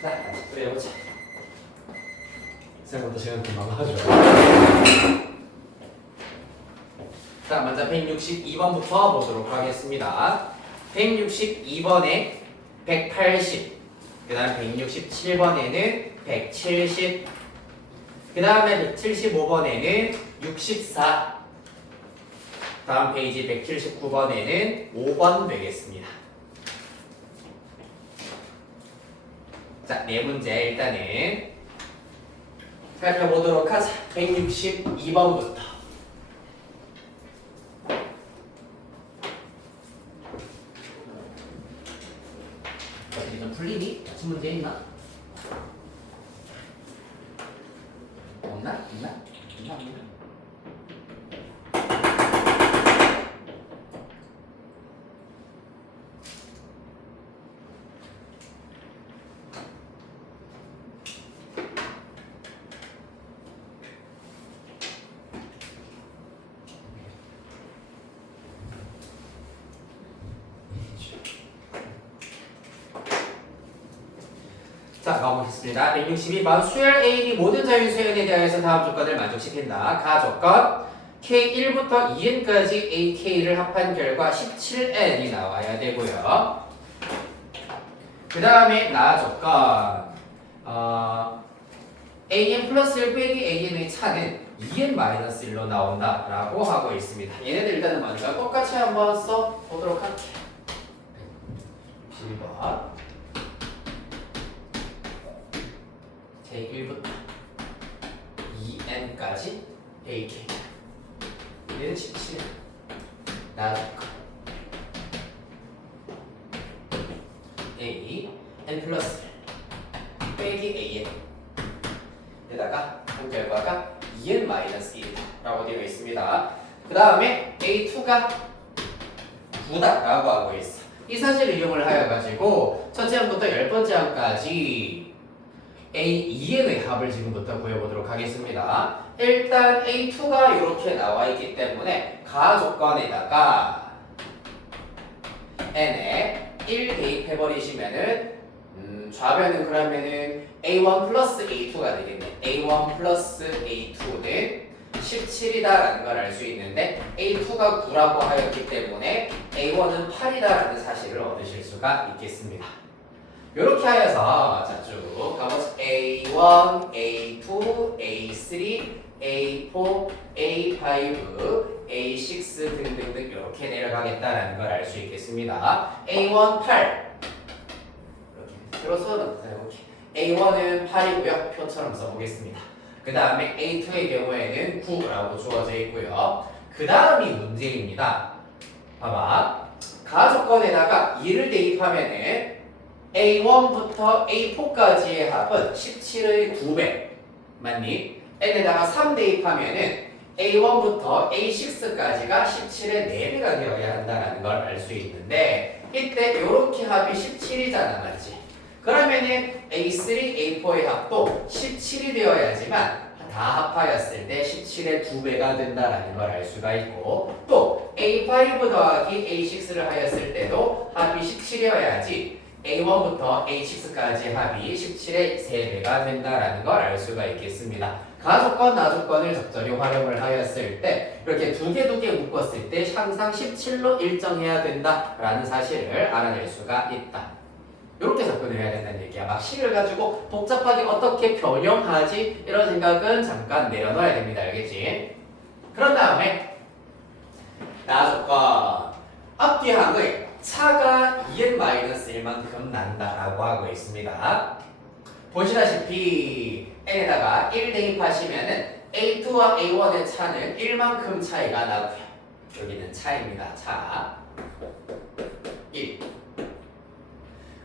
자, 우리 해보자. 생각보다 시간 금방 하죠. 자, 먼저 162번부터 보도록 하겠습니다. 162번에 180, 그 다음 167번에는 170, 그 다음에 175번에는 64, 다음 페이지 179번에는 5번 되겠습니다. 자, 네 문제 일단은 살펴보도록 하자. 162번부터. 어떻게 좀 풀리니? 같은 문제 있나? 없나? 있나? 있나? 없나? 자, 가보겠습니다. 162번 수열 A이 모든 자유 수열에 대하여서 다음 조건을 만족시킨다. 가 조건 K1부터 2n까지 AK를 합한 결과 17n이 나와야 되고요. 그 다음에 나 조건 AN 플러스 1 빼기 AN의 차는 2n 마이너스 1로 나온다 라고 하고 있습니다. 얘네들 일단은 먼저 똑같이 한번 써보도록 할게요. 1번 K1부터 2n까지 AK 얘는 17 나눠줄까 A n 플러스 빼기 AN 에다가 한 결과가 2n 마이너스 1이다 라고 되어 있습니다. 그 다음에 A2가 9다 라고 하고 있어. 이 사실을 이용을 하여 가지고 첫째 항부터 10번째 항까지 A2n의 합을 지금부터 구해보도록 하겠습니다. 일단 A2가 이렇게 나와 있기 때문에 가 조건에다가 n에 1 대입해버리시면은 좌변은 그러면은 A1 플러스 A2가 되겠네. A1 플러스 A2는 17이다라는 걸 알 수 있는데 A2가 9라고 하였기 때문에 A1은 8이다라는 사실을 얻으실 수가 있겠습니다. 이렇게 하여서 자, 쭉 가보자. A1, A2, A3, A4, A5, A6 등등등 이렇게 내려가겠다라는 걸 알 수 있겠습니다. A1 8 이렇게 들어서 A1은 8이고요. 표처럼 써보겠습니다. 그 다음에 A2의 경우에는 9라고 주어져 있고요. 그 다음이 문제입니다. 봐봐. 가 조건에다가 2를 대입하면은 A1부터 A4까지의 합은 17의 2배 맞니? n에다가 3 대입하면은 A1부터 A6까지가 17의 4배가 되어야 한다는 걸 알 수 있는데 이때 이렇게 합이 17이잖아 맞지? 그러면은 A3, A4의 합도 17이 되어야지만 다 합하였을 때 17의 2배가 된다는 걸 알 수가 있고 또 A5 더하기 A6를 하였을 때도 합이 17이어야지 A1부터 A6까지 합이 17의 3배가 된다는 걸 알 수가 있겠습니다. 가조건, 나조건을 적절히 활용을 하였을 때 이렇게 두 개 묶었을 때 항상 17로 일정해야 된다라는 사실을 알아낼 수가 있다. 이렇게 접근을 해야 된다는 얘기야. 막 식을 가지고 복잡하게 어떻게 변형하지? 이런 생각은 잠깐 내려놔야 됩니다. 알겠지? 그런 다음에 나조건 앞뒤 항의 차가 2n-1만큼 난다라고 하고 있습니다. 보시다시피 n에다가 1 대입하시면은 A2와 A1의 차는 1만큼 차이가 나고요. 여기는 차입니다. 차 1.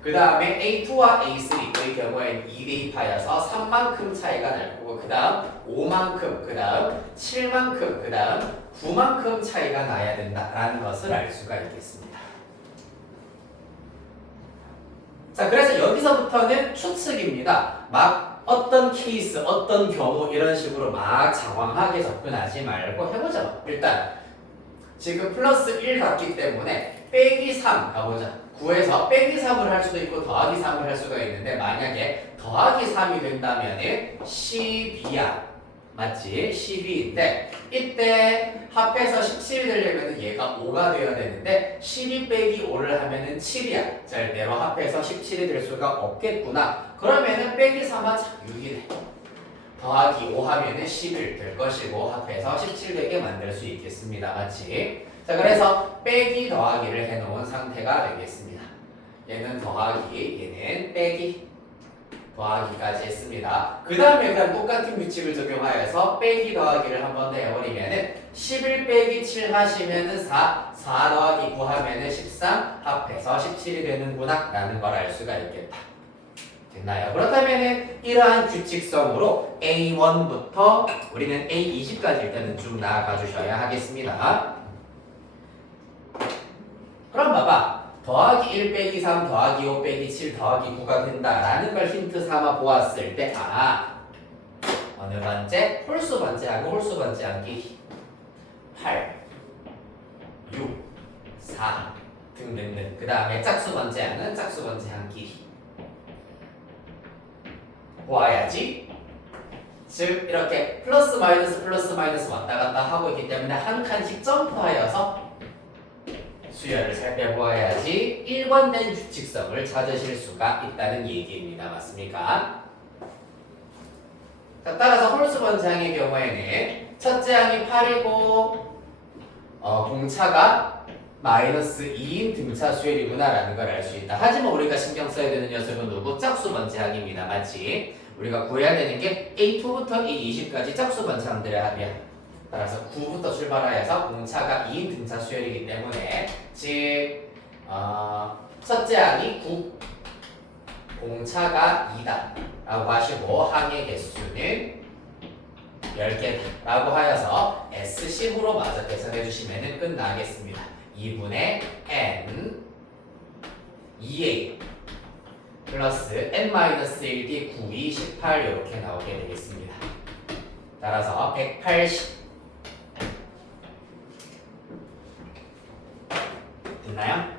그 다음에 A2와 A3의 경우에는 2 대입하여서 3만큼 차이가 날 거고 그 다음 5만큼, 그 다음 7만큼, 그 다음 9만큼 차이가 나야 된다라는 것을 알 수가 있겠습니다. 자, 그래서 여기서부터는 추측입니다. 막 어떤 케이스, 어떤 경우 이런 식으로 막 장황하게 접근하지 말고 해보자. 일단 지금 플러스 1 같기 때문에 빼기 3 가보자. 9에서 빼기 3을 할 수도 있고 더하기 3을 할 수가 있는데 만약에 더하기 3이 된다면은 12야. 맞지? 12인데 이때 합해서 17이 되려면 얘가 5가 되어야 되는데 12 빼기 5를 하면은 7이야. 절대로 합해서 17이 될 수가 없겠구나. 그러면은 빼기 3은 6이래. 더하기 5 하면은 11 될 것이고 합해서 17 되게 만들 수 있겠습니다. 맞지? 자, 그래서 빼기 더하기를 해놓은 상태가 되겠습니다. 얘는 더하기, 얘는 빼기, 더하기까지 했습니다. 그 다음에 그냥 똑같은 규칙을 적용하여서 빼기 더하기를 한 번 더 해버리면은 11 빼기 7 하시면은 4 더하기 9 하면은 13 합해서 17이 되는구나 라는 걸 알 수가 있겠다. 됐나요? 그렇다면은 이러한 규칙성으로 A1부터 우리는 A20까지 일단은 쭉 나아가 주셔야 하겠습니다. 그럼 봐봐. 더하기 1 빼기 3 더하기 5 빼기 7 더하기 9가 된다라는 걸 힌트 삼아 보았을 때 어느 번째? 홀수 번째하고 홀수 번째하기 8, 6, 4 등등등. 그 다음에 짝수 번째하는 짝수 번째하기 보아야지. 즉 이렇게 플러스 마이너스 왔다 갔다 하고 있기 때문에 한 칸씩 점프하여서 수열을 살펴보아야지 일관된 규칙성을 찾으실 수가 있다는 얘기입니다. 맞습니까? 자, 따라서 홀수 번째항의 경우에는 첫째 항이 8이고 공차가 마이너스 2인 등차 수열이구나 라는 걸 알 수 있다. 하지만 우리가 신경 써야 되는 녀석은 누구? 짝수 번째항입니다. 맞지? 우리가 구해야 되는 게 A2부터 A20까지 짝수 번째항들의 합이야. 따라서 9부터 출발하여서 공차가 2인 등차 수열이기 때문에 즉 첫째 항이 9, 공차가 2다 라고 하시고 항의 개수는 10개다 라고 하여서 S식으로 마저 계산해 주시면 끝나겠습니다. 2분의 N 2A 플러스 N-1D 9, 2, 18 이렇게 나오게 되겠습니다. 따라서 180 됐나요?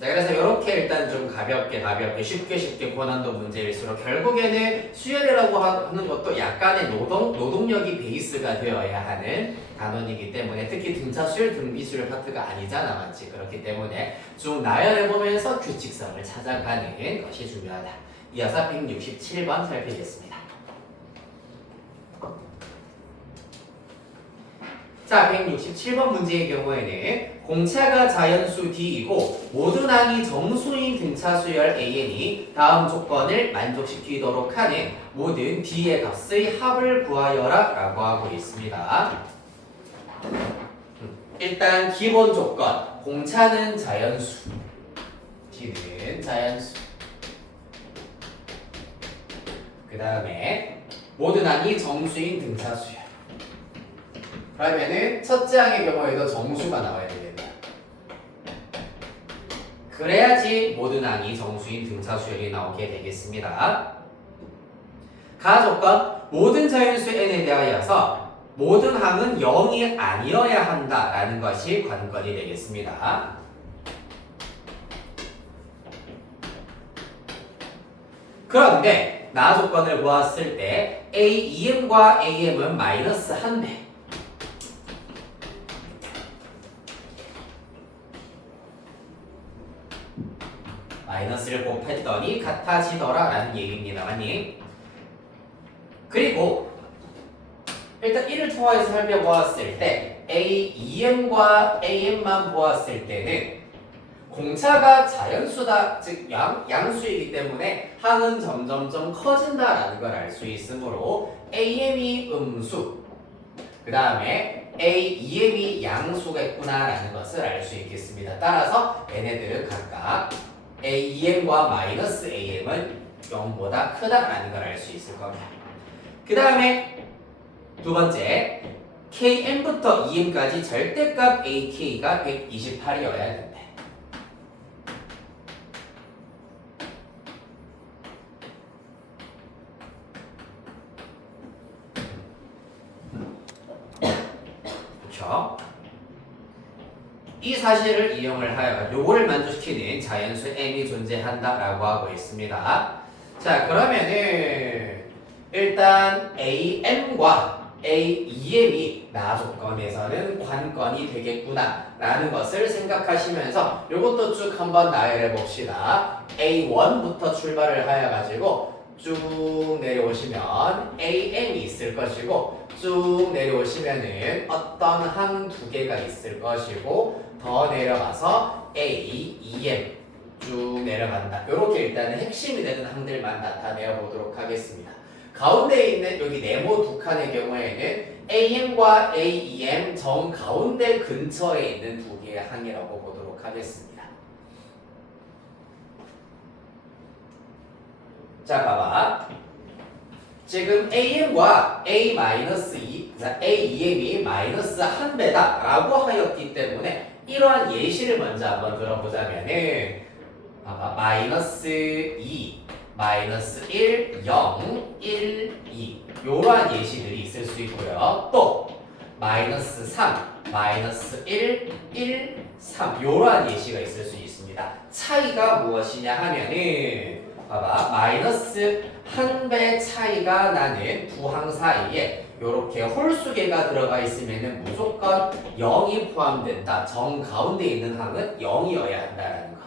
자, 그래서 이렇게 일단 좀 가볍게 쉽게 고난도 문제일수록 결국에는 수열이라고 하는 것도 약간의 노동력이 베이스가 되어야 하는 단원이기 때문에 특히 등차 수열, 등비 수열 파트가 아니잖아. 맞지? 그렇기 때문에 쭉 나열해보면서 규칙성을 찾아가는 것이 중요하다. 이어서 167번 살피겠습니다. 자, 167번 문제의 경우에는 공차가 자연수 D이고 모든 항이 정수인 등차 수열 AN이 다음 조건을 만족시키도록 하는 모든 D의 값의 합을 구하여라 라고 하고 있습니다. 일단 기본 조건, 공차는 자연수, D는 자연수. 그 다음에 모든 항이 정수인 등차 수열. 그러면은 첫째 항의 경우에도 정수가 나와야 됩니다. 그래야지 모든 항이 정수인 등차 수열이 나오게 되겠습니다. 가조건 모든 자연수 n에 대하여서 모든 항은 0이 아니어야 한다라는 것이 관건이 되겠습니다. 그런데 나 조건을 보았을 때 A2m과 AM은 마이너스 1배 마이너스를 곱했더니 같아지더라 라는 얘기입니다. 맞니? 그리고 일단 1을 통해서 살펴보았을 때 A2m과 AM만 보았을 때는 공차가 자연수다, 즉 양수이기 때문에 항은 점점점 커진다라는 걸 알 수 있으므로 AM이 음수, 그 다음에 A2m이 양수겠구나라는 것을 알 수 있겠습니다. 따라서 얘네들은 각각 A2m과 마이너스 AM은 0보다 크다라는 걸 알 수 있을 겁니다. 그 다음에 두 번째, KM부터 EM까지 절대값 AK가 128이어야 된대. 그쵸? 이 사실을 이용을 하여 요거를 만족시키는 자연수 m이 존재한다라고 하고 있습니다. 자, 그러면은 일단 am과 aem이 나 조건에서는 관건이 되겠구나 라는 것을 생각하시면서 요것도 쭉 한번 나열해 봅시다. a1부터 출발을 하여 가지고 쭉 내려오시면 am이 있을 것이고 쭉 내려오시면은 어떤 항 두 개가 있을 것이고 더 내려가서 a, em 쭉 내려간다. 이렇게 일단은 핵심이 되는 항들만 나타내어 보도록 하겠습니다. 가운데 있는 여기 네모 두 칸의 경우에는 am과 aem 정 가운데 근처에 있는 두 개의 항이라고 보도록 하겠습니다. 자, 봐봐. 지금 am과 a-2, aem이 마이너스 1배다 라고 하였기 때문에 이러한 예시를 먼저 한번 들어보자면은 봐봐. 마이너스 2, 마이너스 1, 0, 1, 2 이러한 예시들이 있을 수 있고요. 또 마이너스 3, 마이너스 1, 1, 3 이러한 예시가 있을 수 있습니다. 차이가 무엇이냐 하면은 봐봐. 마이너스 1배 차이가 나는 두 항 사이에 이렇게 홀수개가 들어가 있으면 무조건 0이 포함된다. 정 가운데 있는 항은 0이어야 한다라는 거.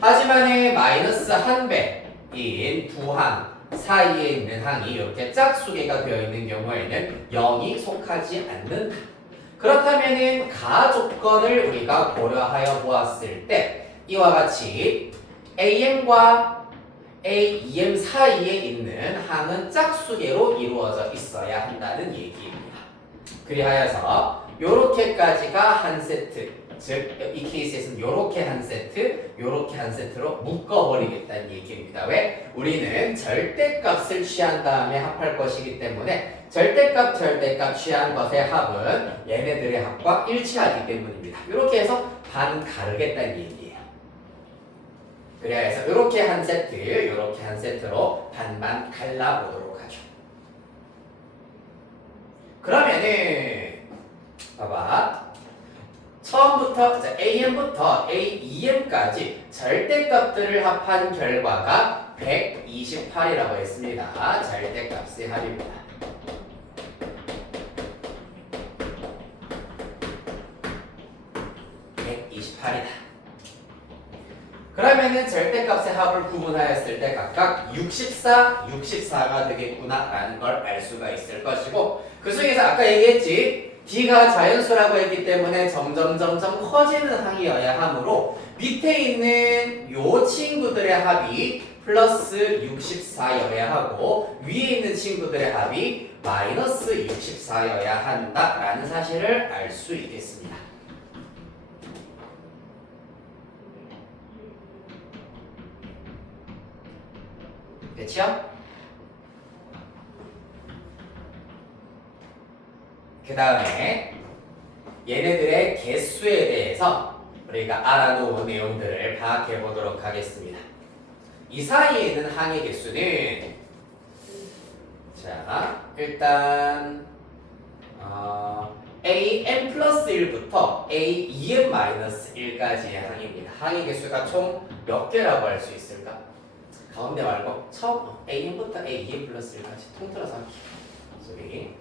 하지만 마이너스 1배인 두 항 사이에 있는 항이 이렇게 짝수개가 되어 있는 경우에는 0이 속하지 않는. 그렇다면 가 조건을 우리가 고려하여 보았을 때 이와 같이 am과 aem 사이에 있는 항은 짝수개로 이루어져 있어야 한다는 얘기입니다. 그리하여서 요렇게까지가 한 세트, 즉 이 케이스에서는 요렇게 한 세트, 요렇게 한 세트로 묶어버리겠다는 얘기입니다. 왜? 우리는 절대값을 취한 다음에 합할 것이기 때문에 절대값 취한 것의 합은 얘네들의 합과 일치하기 때문입니다. 이렇게 해서 반 가르겠다는 얘기예요. 그래서 이렇게 한 세트, 이렇게 한 세트로 반반 갈라보도록 하죠. 그러면은 봐봐. 처음부터 am부터 aem까지 절대값들을 합한 결과가 128이라고 했습니다. 절대값의 합입니다. 그러면은 절대값의 합을 구분하였을 때 각각 64, 64가 되겠구나라는 걸 알 수가 있을 것이고 그 중에서 아까 얘기했지 D가 자연수라고 했기 때문에 점점 커지는 항이어야 하므로 밑에 있는 요 친구들의 합이 플러스 64여야 하고 위에 있는 친구들의 합이 마이너스 64여야 한다라는 사실을 알 수 있겠습니다. 그렇죠? 그 다음에 얘네들의 개수에 대해서 우리가 알아놓은 내용들을 파악해 보도록 하겠습니다. 이 사이에 있는 항의 개수는 자 일단 am 플러스 1부터 aem 마이너스 1까지의 항입니다. 항의 개수가 총 몇 개라고 할 수 있을까? 가운데 말고 처음 am부터 aem 플러스 1까지 통틀어서 할게요. 소리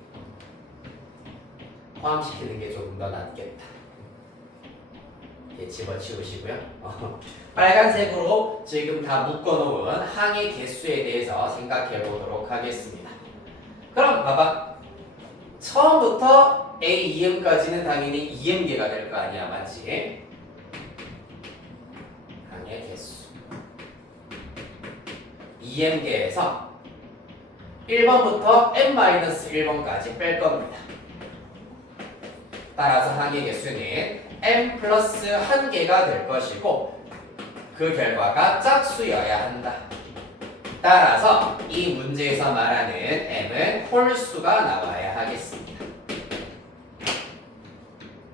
포함시키는 게 조금 더 낫겠다. 예, 집어치우시고요. 빨간색으로 지금 다 묶어놓은 항의 개수에 대해서 생각해 보도록 하겠습니다. 그럼 봐봐. 처음부터 aem까지는 당연히 em개가 될 거 아니야, 맞지? 항의 개수 em개에서 1번부터 n-1번까지 뺄 겁니다. 따라서 항의 개수는 m 플러스 1개가 될 것이고 그 결과가 짝수여야 한다. 따라서 이 문제에서 말하는 m은 홀수가 나와야 하겠습니다.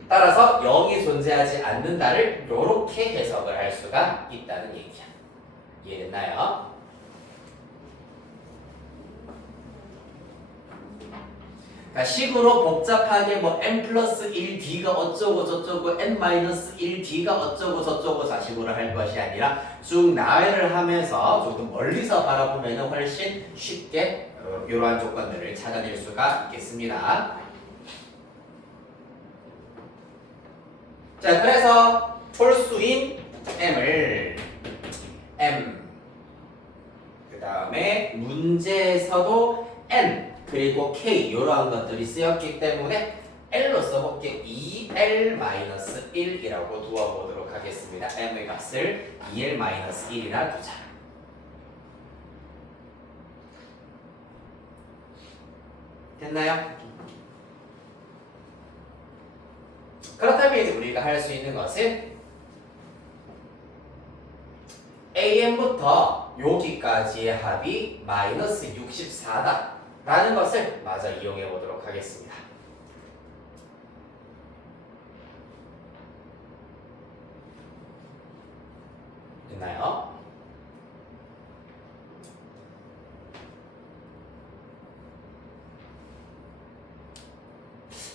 따라서 0이 존재하지 않는다를 이렇게 해석을 할 수가 있다는 얘기야. 이해됐나요? 그러니까 식으로 복잡하게 뭐 n 플러스 1d가 어쩌고 저쩌고 n 마이너스 1d가 어쩌고 저쩌고 자식으로 할 것이 아니라 쭉 나열을 하면서 조금 멀리서 바라보면 훨씬 쉽게 이러한 조건들을 찾아낼 수가 있겠습니다. 자, 그래서 홀수인 m을 m 그 다음에 문제에서도 n 그리고 k 이러한 것들이 쓰였기 때문에 L로 써볼게. 2L-1이라고 두어보도록 하겠습니다. m의 값을 2L-1이라 두자. 됐나요? 그렇다면 이제 우리가 할 수 있는 것은 am부터 여기까지의 합이 마이너스 64다 라는 것을 마저 이용해 보도록 하겠습니다. 됐나요?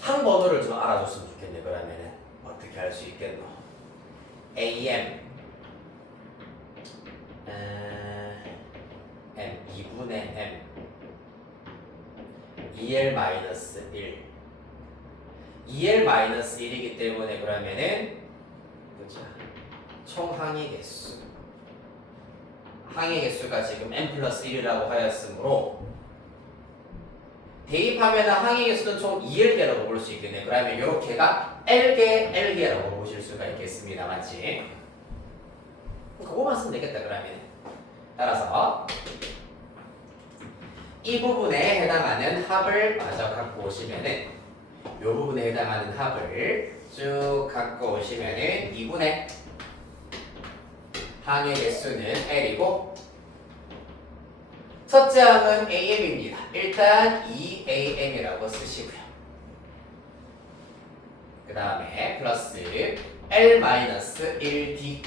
한 번호를 좀 알아줬으면 좋겠네. 그러면은 어떻게 할 수 있겠노? AM M 2분의 M 2L-1 2L-1이기 때문에 그러면은 보자. 총 항의 개수 항의 개수가 지금 n 플러스 1이라고 하였으므로 대입하면 항의 개수는 총 2L개라고 볼 수 있겠네. 그러면 이렇게가 L개, L개라고 보실 수가 있겠습니다. 맞지? 그거만 쓰면 되겠다. 그러면 따라서 이 부분에 해당하는 합을 마저 갖고 오시면은 이 부분에 해당하는 합을 쭉 갖고 오시면은 2분의 항의 개수는 L이고 첫째 항은 AM입니다. 일단 2AM이라고 쓰시고요. 그 다음에 플러스 L-1D로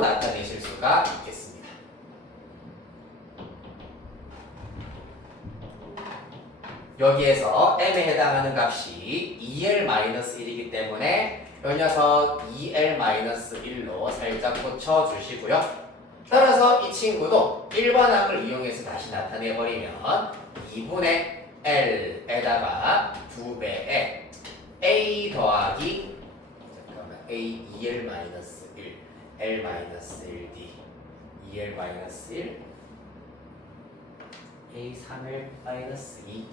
나타내실 수가 있겠습니다. 여기에서 m에 해당하는 값이 2L-1이기 때문에 이 녀석 2L-1로 살짝 붙여주시고요. 따라서 이 친구도 일반항을 이용해서 다시 나타내버리면 2분의 L에다가 2배의 A 더하기 A 2L-1 L-1D 2L-1 A 3L-2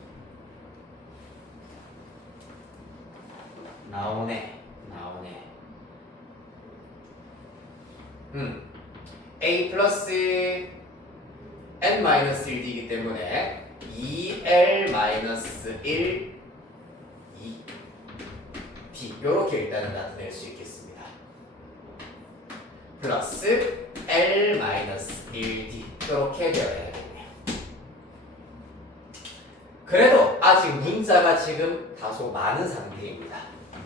나오네. A 플러스 N-1D이기 때문에 2L-1 2D 이렇게 일단은 나타낼 수 있겠습니다. 플러스 L-1D 이렇게 되어야겠네요. 그래도 아직 문자가 지금 다소 많은 상태입니다.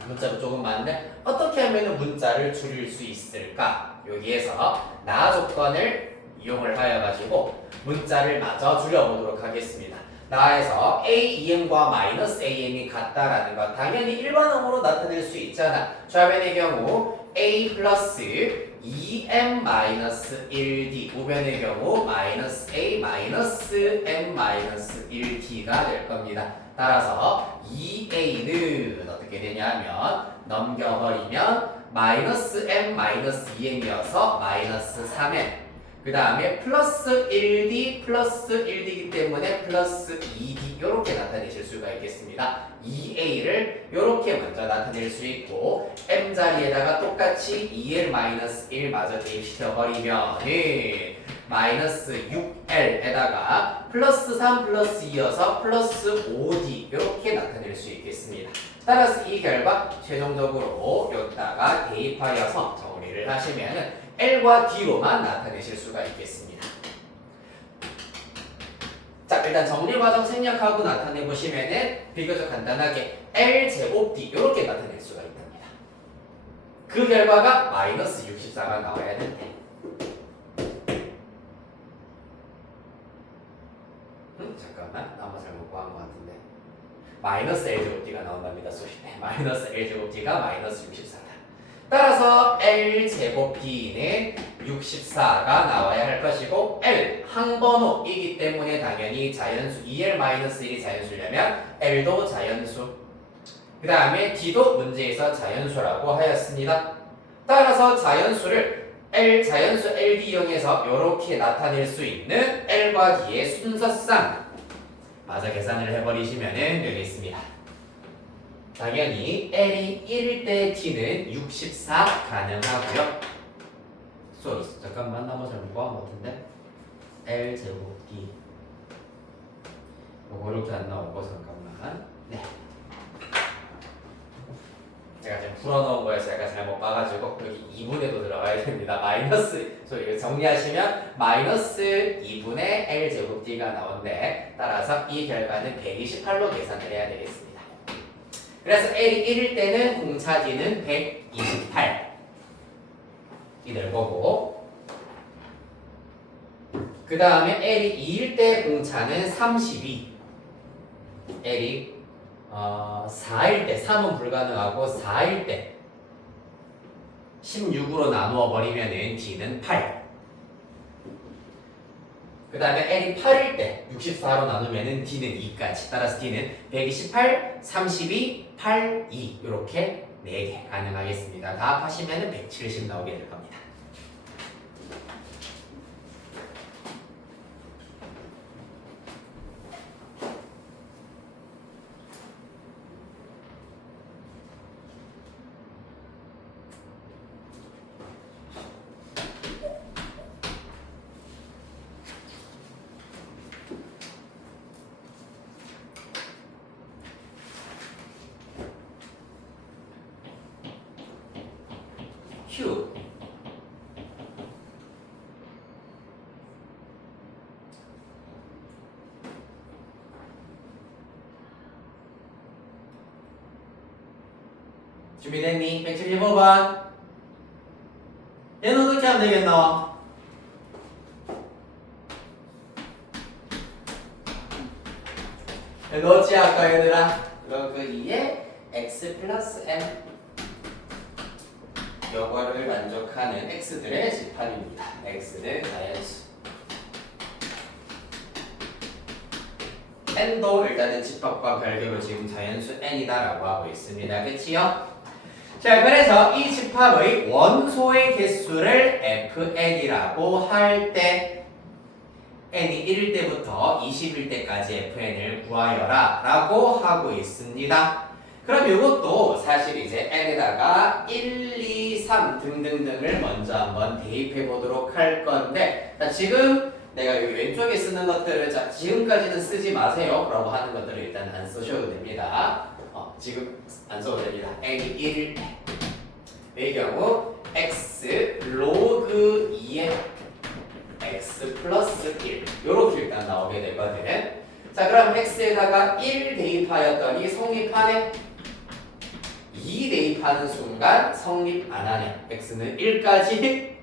문자가 조금 많은데 어떻게 하면 문자를 줄일 수 있을까? 여기에서 나 조건을 이용을 하여 가지고 문자를 마저 줄여보도록 하겠습니다. 나에서 AEM과 마이너스 AM이 같다라는 것 당연히 일반항으로 나타낼 수 있잖아. 좌변의 경우 A 플러스 2M 마이너스 1D 우변의 경우 마이너스 A 마이너스 M 마이너스 1D가 될 겁니다. 따라서 2A는 어떻게 되냐면 넘겨버리면 마이너스 M 마이너스 2M이어서 마이너스 3M 그 다음에 플러스 1D 플러스 1D이기 때문에 플러스 2D 이렇게 나타내실 수가 있겠습니다. 2A를 이렇게 먼저 나타낼 수 있고 M 자리에다가 똑같이 2L-1 마저 대입시켜버리면 마이너스 6L에다가 플러스 3 플러스 2여서 플러스 5D 이렇게 나타낼 수 있겠습니다. 따라서 이 결과 최종적으로 여기다가 대입하여서 정리를 하시면 L과 D로만 나타내실 수가 있겠습니다. 자, 일단 정리 과정 생략하고 나타내 보시면은 비교적 간단하게 L제곱 D 이렇게 나타낼 수가 있답니다. 그 결과가 마이너스 64가 나와야 된대. 잠깐만, 나무 잘못 구한 것 같은데. 마이너스 L제곱D가 나온답니다. 소리. 마이너스 L제곱D가 마이너스 64다. 따라서 L제곱 D는 64가 나와야 할 것이고 L 항번호이기 때문에 당연히 자연수 2L-1이 자연수려면 L도 자연수 그 다음에 D도 문제에서 자연수라고 하였습니다. 따라서 자연수를 자연수 LD 이용해서 이렇게 나타낼 수 있는 L과 D의 순서상 마저 계산을 해버리시면 되겠습니다. 당연히 L이 1일 때 D는 64 가능하고요. 쏘리 잠깐만 나머 잘못 구한 것 같은데 L제곱 D 요거 이렇게 안 나오고 잠깐만 네 제가 지금 풀어놓은 거에서 약간 잘못 봐가지고 여기 2분에도 들어가야 됩니다. 마이너스 이거 정리하시면 마이너스 2분의 L제곱 D가 나오는데 따라서 이 결과는 128로 계산을 해야 되겠습니다. 그래서 L이 1일 때는 공차 D는 128이 될 거고 그 다음에 L이 2일 때 공차는 32 L이 4일 때 3은 불가능하고 4일 때 16으로 나누어 버리면은 D는 8 그 다음에 L이 8일 때 64로 나누면은 D는 2까지 따라서 D는 128, 32, 8, 2 이렇게 4개 가능하겠습니다. 다 합하시면은 170 나오게 될 겁니다. 휴 준비됐니? 175번 얘는 어떻게 하면 되겠노? 넣었지 아까 얘들아 로그 2에 x 플러스 m 요거를 만족하는 x들의 집합입니다. x는 자연수 n도 일단은 집합과 별개로 지금 자연수 n이다라고 하고 있습니다. 그치요? 자 그래서 이 집합의 원소의 개수를 fn이라고 할 때 n이 1일 때부터 20일 때까지 fn을 구하여라 라고 하고 있습니다. 그럼 이것도 사실 이제 n에다가 1, 2, 3 등등등을 먼저 한번 대입해 보도록 할 건데 자, 지금 내가 여기 왼쪽에 쓰는 것들을 자, 지금까지는 쓰지 마세요 라고 하는 것들을 일단 안 쓰셔도 됩니다. 지금 안 써도 됩니다. n이 1일 때의 경우 x 로그 2의 x 플러스 1 요렇게 일단 나오게 되거든. 자 그럼 x에다가 1 대입하였더니 성립하네. 2 대입하는 순간 성립 안 하네. x는 1까지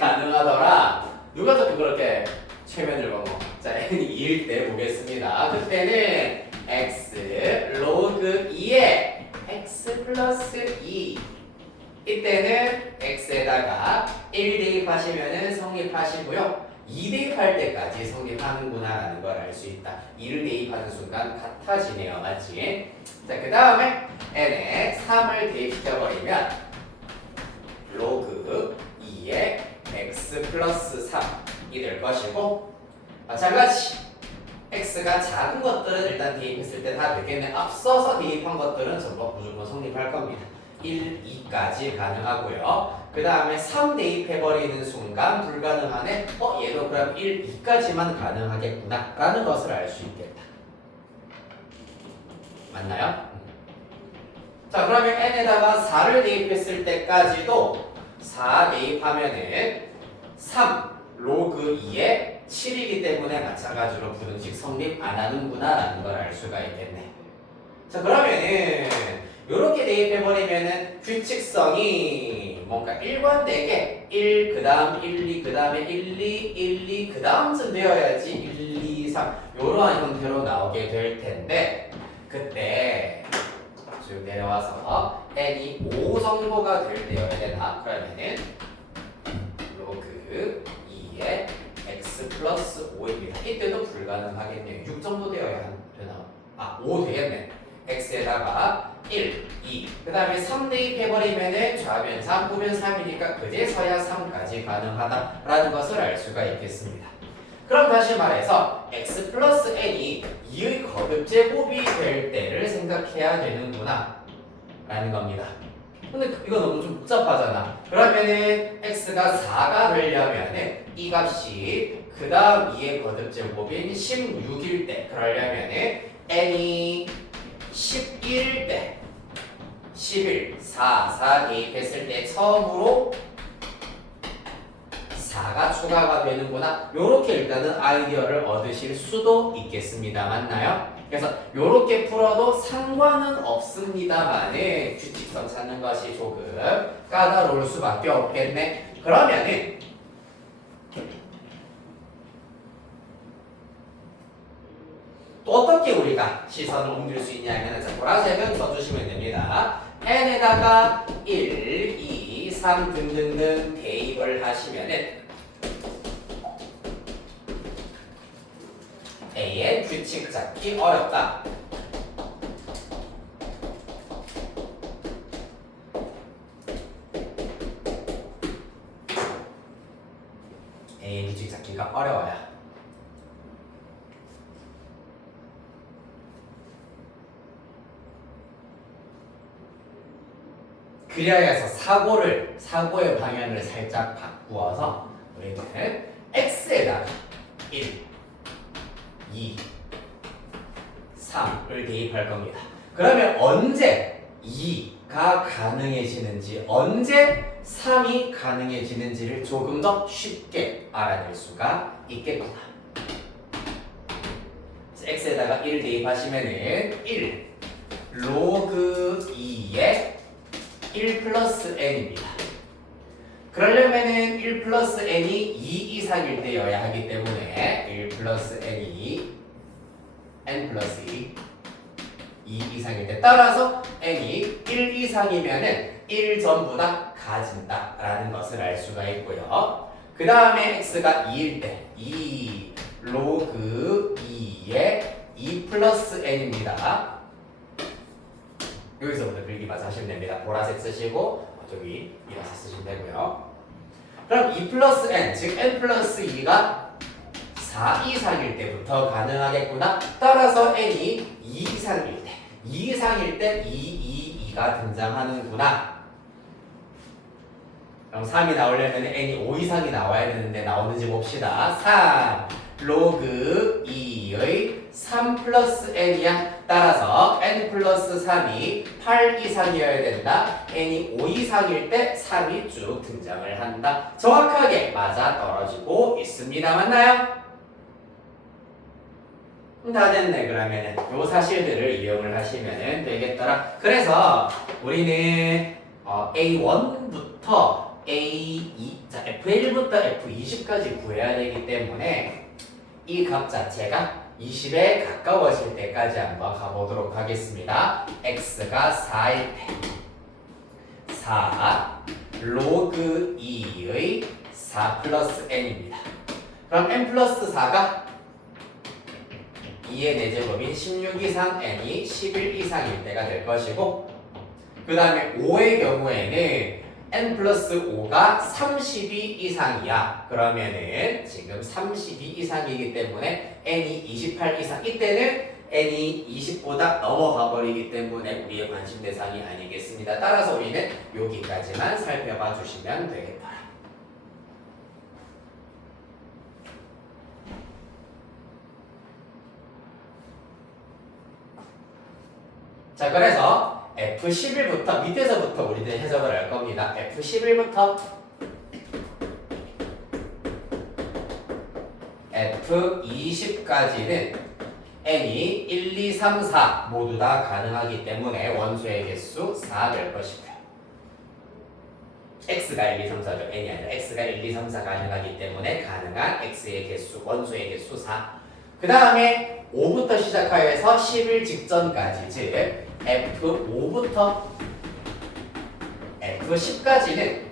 가능하더라. 누가 또 그렇게 최면을 보고 자 n이 2일 때 보겠습니다. 그때는 x 로그 2에 x 플러스 2 이때는 x에다가 1 대입하시면은 성립하시고요. 2 대입할 때까지 성립하는구나 라는 걸 알 수 있다. 2를 대입하는 순간 같아지네요. 맞지? 자, 그 다음에 n에 3을 대입시켜버리면 로그 2의 x 플러스 3이 될 것이고 마찬가지 x가 작은 것들은 일단 대입했을 때 다 되겠네. 앞서서 대입한 것들은 전부 무조건 성립할 겁니다. 1, 2까지 가능하고요. 그 다음에 3 대입해버리는 순간 불가능하네. 얘도 그럼 1, 2까지만 가능하겠구나 라는 것을 알 수 있겠다. 맞나요? 자 그러면 n에다가 4를 대입했을 때까지도 4 대입하면은 3 로그 2에 7이기 때문에 마찬가지로 부등식 성립 안 하는구나 라는 걸 알 수가 있겠네. 자 그러면은 요렇게 대입해버리면은 규칙성이 뭔가 일관되게 1, 그 다음 1, 2, 그 다음에 1, 2, 1, 2, 그 다음쯤 되어야지 1, 2, 3 이러한 형태로 나오게 될 텐데 그때 쭉 내려와서 n이 5 정도가 될 때여야 되나? 그러면은 로그 2의 x 플러스 5입니다. 이때도 불가능하겠네요. 6 정도 되어야 되나? 5 되겠네. x에다가 1, 2. 그 다음에 3 대입해버리면은 좌변 3, 우변 3이니까 그제서야 3까지 가능하다라는 것을 알 수가 있겠습니다. 그럼 다시 말해서 x 플러스 n이 2의 거듭제곱이 될 때를 생각해야 되는구나 라는 겁니다. 근데 이거 너무 좀 복잡하잖아. 그러면은 x가 4가 되려면은 이 값이 그 다음 2의 거듭제곱인 16일 때 그러려면은 n이 11일 때 11, 4 대입했을 때 처음으로 4가 추가가 되는구나. 요렇게 일단은 아이디어를 얻으실 수도 있겠습니다. 맞나요? 그래서 요렇게 풀어도 상관은 없습니다만은 규칙성 찾는 것이 조금 까다로울 수밖에 없겠네. 그러면은 또 어떻게 우리가 시선을 옮길 수 있냐면 보라색은 써주시면 됩니다. n에다가 1, 2, 3 등등등 대입을 하시면은 a의 규칙 찾기 어렵다. a의 규칙 찾기가 어려워요. 그래야 해서 사고의 방향을 살짝 바꾸어서 우리는 x에다가 1, 2, 3을 대입할 겁니다. 그러면 언제 2가 가능해지는지, 언제 3이 가능해지는지를 조금 더 쉽게 알아낼 수가 있겠구나. x에다가 1 대입하시면은 1 로그 2의 1 플러스 n입니다. 그러려면은 1 플러스 n이 2 이상일 때여야 하기 때문에 1 플러스 n이 n 플러스 2 이상일 때 따라서 n이 1 이상이면은 1 전부 다 가진다라는 것을 알 수가 있고요. 그 다음에 x가 2일 때 2 로그 2의 2 플러스 n입니다. 여기서부터 글귀만 하시면 됩니다. 보라색 쓰시고 저기 이라서 쓰시면 되고요. 그럼 2 플러스 n, 즉 n 플러스 2가 4 이상일 때부터 가능하겠구나. 따라서 n이 2 이상일 때, 2 이상일 때 2가 등장하는구나. 그럼 3이 나오려면 n이 5 이상이 나와야 되는데 나오는지 봅시다. 3 로그 2의 3 플러스 n이야. 따라서 n 플러스 3이 8 이상이어야 된다. n이 5 이상일 때 3이 쭉 등장을 한다. 정확하게 맞아 떨어지고 있습니다. 맞나요? 다 됐네. 그러면은 요 사실들을 이용을 하시면 되겠더라. 그래서 우리는 A1부터 A2, 자 F1부터 F20까지 구해야 되기 때문에 이 값 자체가 20에 가까워질 때까지 한번 가보도록 하겠습니다. x가 4일 때 4 로그 2의 4 플러스 n입니다. 그럼 n 플러스 4가 2의 4제곱인 16 이상 n이 11 이상일 때가 될 것이고 그 다음에 5의 경우에는 n 플러스 5가 32 이상이야. 그러면은 지금 32 이상이기 때문에 n이 28 이상. 이때는 n이 20보다 넘어가 버리기 때문에 우리의 관심 대상이 아니겠습니다. 따라서 우리는 여기까지만 살펴봐 주시면 되겠다. 자, 그래서 F11부터 밑에서부터 우리는 해석을 할 겁니다. F11부터 F20까지는 n이 1, 2, 3, 4 모두 다 가능하기 때문에 원소의 개수 4 될 것이고요. x가 1, 2, 3, 4죠. n이 아니라 x가 1, 2, 3, 4 가능하기 때문에 가능한 x의 개수, 원소의 개수 4. 그 다음에 5부터 시작하여서 10일 직전까지, 즉 F5부터 F10까지는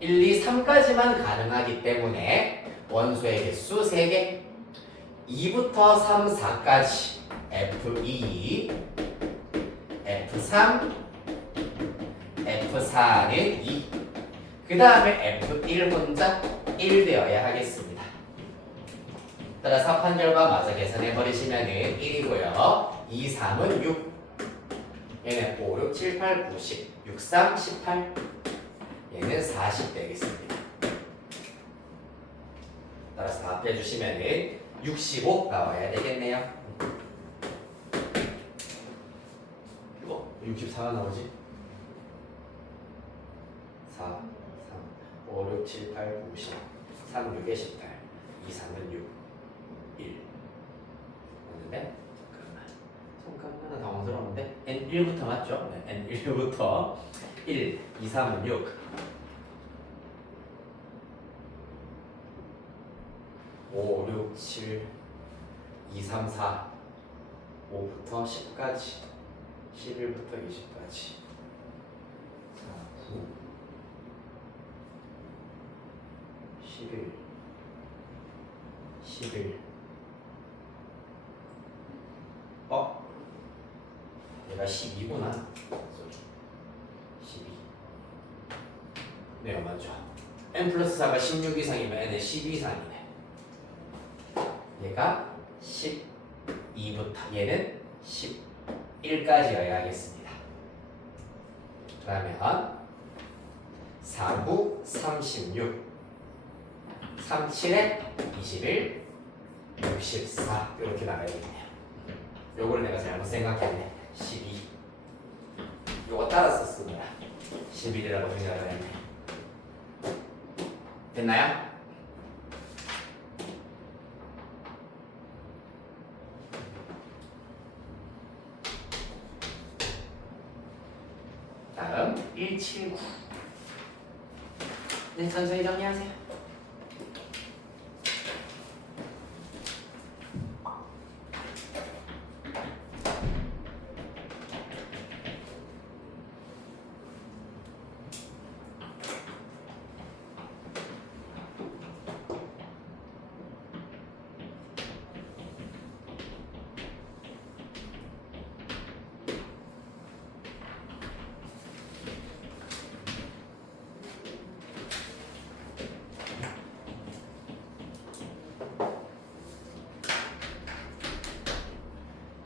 1, 2, 3까지만 가능하기 때문에 원소의 개수 3개, 2부터 3, 4까지 F2, F3, F4는 2, 그 다음에 F1 혼자 1 되어야 하겠습니다. 따라서 합한 결과 마저 계산해 버리시면 1이고요. 2, 3은 6, 얘는 5, 6, 7, 8, 9, 10, 6, 3, 18, 얘는 40 되겠습니다. 따라서 답해 주시면 65 나와야 되겠네요. 이거 64가 나오지? 4, 3, 5, 6, 7, 8, 9, 10, 3, 6에 18, 2, 3은 6, 1 맞는데? 잠깐만 하나 당황스러운데? N1부터 맞죠? 네, N1부터 1, 2, 3은 6, 5, 6, 7, 2, 3, 4, 5부터 10까지, 11부터 20까지, 4, 9, 11, 11. 얘가 12구나. 12. 네, 맞죠. n 플러스 4가 16 이상이면 n은 12 이상이네. 얘가 12부터 얘는 11까지여야 하겠습니다. 그러면 4, 9, 36, 37에 21, 64 이렇게 나가야겠네요. 요거를 내가 잘못 생각했네. 12. 요거 따라 썼습니다. 11이라고 생각을 했네. 됐나요? 다음 179. 네, 천천히 정리하세요.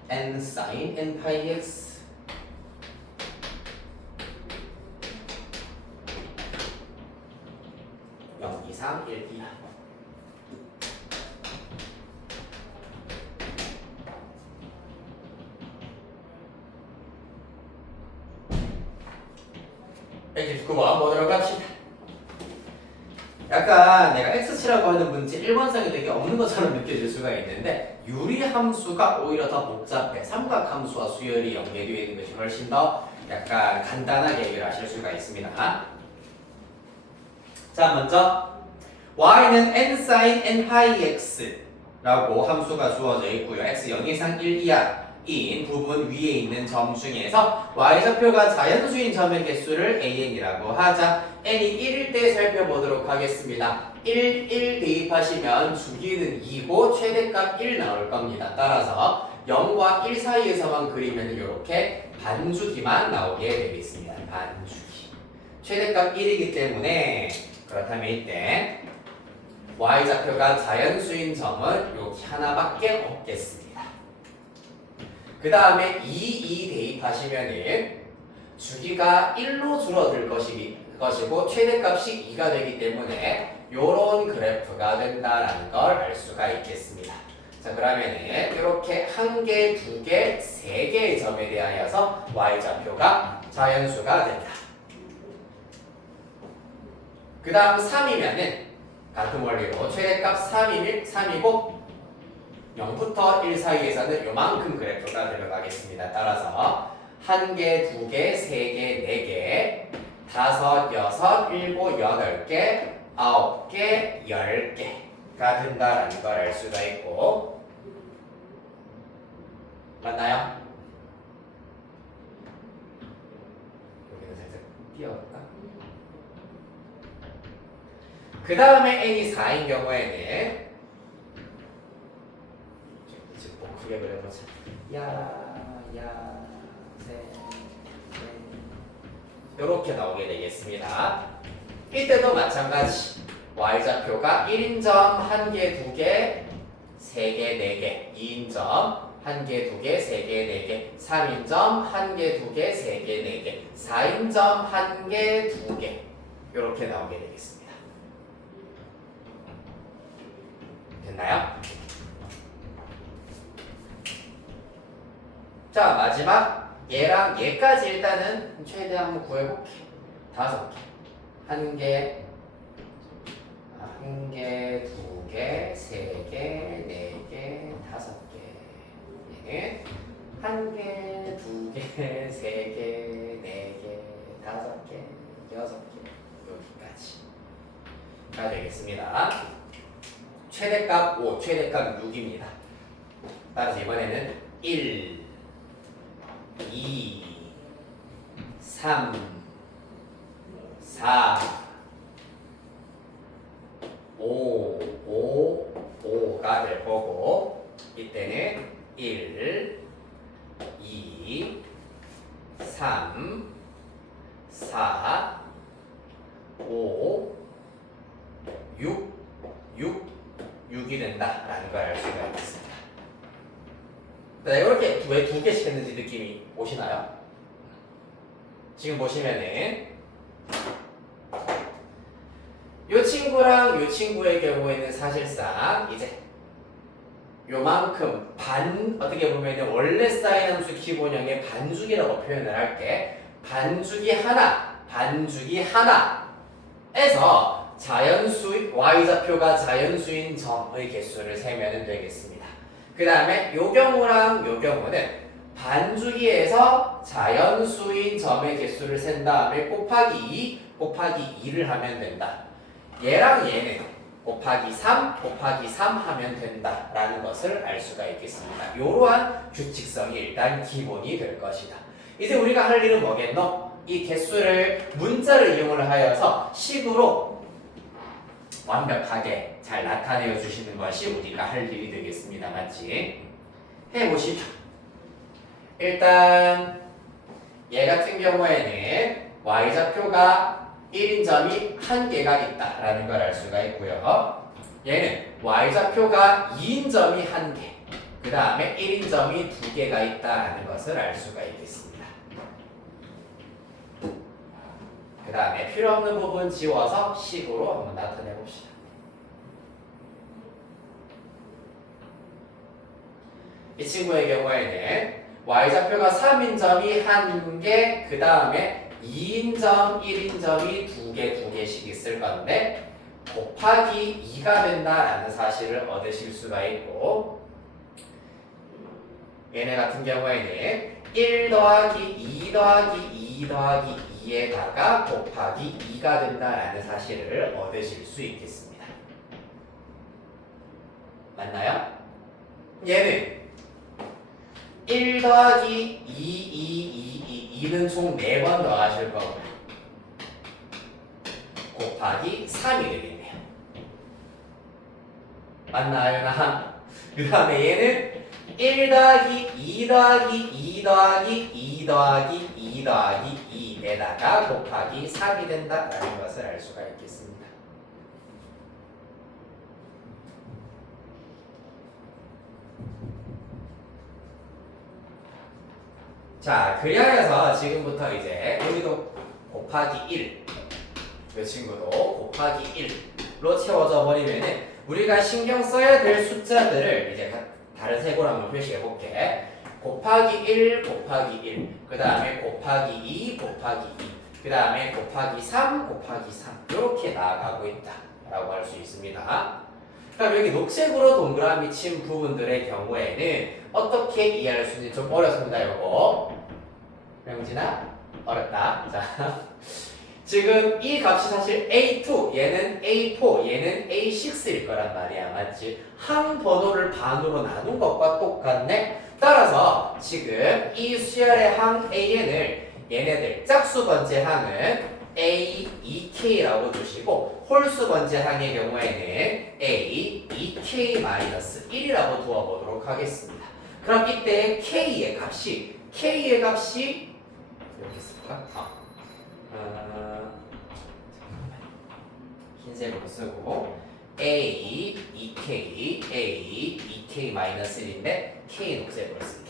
n sin n pi x 0 이상 1 이하. 엑스 9번 보도록 합시다. 약간 내가 x치라고 하는 문제 1번상이 되게 없는 것처럼 느껴질 수가 있는데 유리함수가 오히려 더 복잡해. 삼각함수와 수열이 연계되어 있는 것이 훨씬 더 약간 간단하게 해결하실 수가 있습니다. 자, 먼저 y는 n sin n pi x라고 함수가 주어져 있고요. x 0 이상 1 이하인 부분 위에 있는 점 중에서 y좌표가 자연수인 점의 개수를 an이라고 하자. n이 1일 때 살펴보도록 하겠습니다. 1 대입하시면 주기는 2고 최대값 1 나올 겁니다. 따라서 0과 1 사이에서만 그리면 이렇게 반주기만 나오게 되겠습니다. 반주기. 최대값 1이기 때문에 그렇다면 이때 y좌표가 자연수인 점은 이렇게 하나밖에 없겠습니다. 그 다음에 2 대입하시면은 주기가 1로 줄어들 것이고 최대값이 2가 되기 때문에 요런 그래프가 된다라는 걸 알 수가 있겠습니다. 자, 그러면은 이렇게 1개, 2개, 3개의 점에 대하여서 y좌표가 자연수가 된다. 그 다음 3이면은 같은 원리로 최대값 3이고 0부터 1 사이에서는 요만큼 그래프가 들어가겠습니다. 따라서 1개, 2개, 3개, 4개, 5, 6, 7, 8개, 9개, 10개가 된다라는 걸 알 수가 있고 그 다음에 n이 4인 경우에는 이제 뭐 크게 그려보자. 이렇게 나오게 되겠습니다. 이때도 마찬가지. y좌표가 1인점 1개, 2개, 3개, 4개, 2인점 1개, 2개, 3개, 4개, 3인점 1개, 2개, 3개, 4개, 4인점 1개, 2개 이렇게 나오게 되겠습니다. 됐나요? 자, 마지막 얘랑 얘까지 일단은 최대한 한번 구해볼게. 5개. 1개, 1개, 2개, 3개, 4개, 5개. 얘는 1개, 2개, 3개, 4개, 5개, 6개. 여기까지가 되겠습니다. 최대값 5, 최대값 6입니다. 따라서 이번에는 1, 2, 3, 4, 5, 5가 될 거고 이때는 1, 2, 3, 4, 5, 6이 된다라는 걸 알 수가 있습니다. 자, 이렇게 왜 2개씩 했는지 느낌이 오시나요? 지금 보시면은 이 친구랑 이 친구의 경우에는 사실상 이제 요만큼 어떻게 보면 원래 사인 함수 기본형의 반주기라고 표현을 할게. 반주기 하나에서 자연수 y좌표가 자연수인 점의 개수를 세면 되겠습니다. 그 다음에 요 경우랑 요 경우는 반주기에서 자연수인 점의 개수를 센 다음에 곱하기 2를 하면 된다. 얘랑 얘는 곱하기 3 하면 된다라는 것을 알 수가 있겠습니다. 이러한 규칙성이 일단 기본이 될 것이다. 이제 우리가 할 일은 뭐겠노? 이 개수를 문자를 이용을 하여서 식으로 완벽하게 잘 나타내어 주시는 것이 우리가 할 일이 되겠습니다. 맞지? 해보시죠. 일단 얘 같은 경우에는 y좌표가 1인점이 1개가 있다라는 걸 알 수가 있고요. 얘는 y좌표가 2인점이 1개, 그 다음에 1인점이 2개가 있다라는 것을 알 수가 있겠습니다. 그 다음에 필요 없는 부분 지워서 식으로 한번 나타내 봅시다. 이 친구의 경우에는 y좌표가 3인점이 1개, 그 다음에 2인점, 1인점이 2개씩 있을 건데 곱하기 2가 된다라는 사실을 얻으실 수가 있고, 얘네 같은 경우에는 1 더하기 2 더하기 2 더하기 2에다가 곱하기 2가 된다라는 사실을 얻으실 수 있겠습니다. 맞나요? 얘는 1 더하기 2는 총 4번 더하실 거고요. 곱하기 3이 되겠네요. 맞나요? 나? 그 다음에 얘는 1 더하기 2 더하기 2 더하기 2 더하기 2 더하기 2에다가 곱하기 3이 된다라는 것을 알 수가 있겠습니다. 자, 그리하여서 지금부터 이제 여기도 곱하기 1, 이 친구도 곱하기 1로 채워져 버리면은 우리가 신경 써야 될 숫자들을 이제 다른 색으로 한번 표시해 볼게. 곱하기 1, 곱하기 1, 그 다음에 곱하기 2, 곱하기 2, 그 다음에 곱하기 3, 곱하기 3 이렇게 나아가고 있다라고 할 수 있습니다. 그럼 여기 녹색으로 동그라미 친 부분들의 경우에는 어떻게 이해할 수 있는지 좀 어렵습니다. 요거 명진아 어렵다. 자, 지금 이 값이 사실 A2, 얘는 A4, 얘는 A6일 거란 말이야. 맞지? 항 번호를 반으로 나눈 것과 똑같네. 따라서 지금 이 수열의 항 AN을 얘네들 짝수 번째 항은 A2K라고 두시고 홀수 번째 항의 경우에는 a 2k-1이라고 두어보도록 하겠습니다. 그럼 이때 k의 값이 이렇게 쓸까? 흰색으로 쓰고 a 2k-1인데 k 녹색으로 쓸게.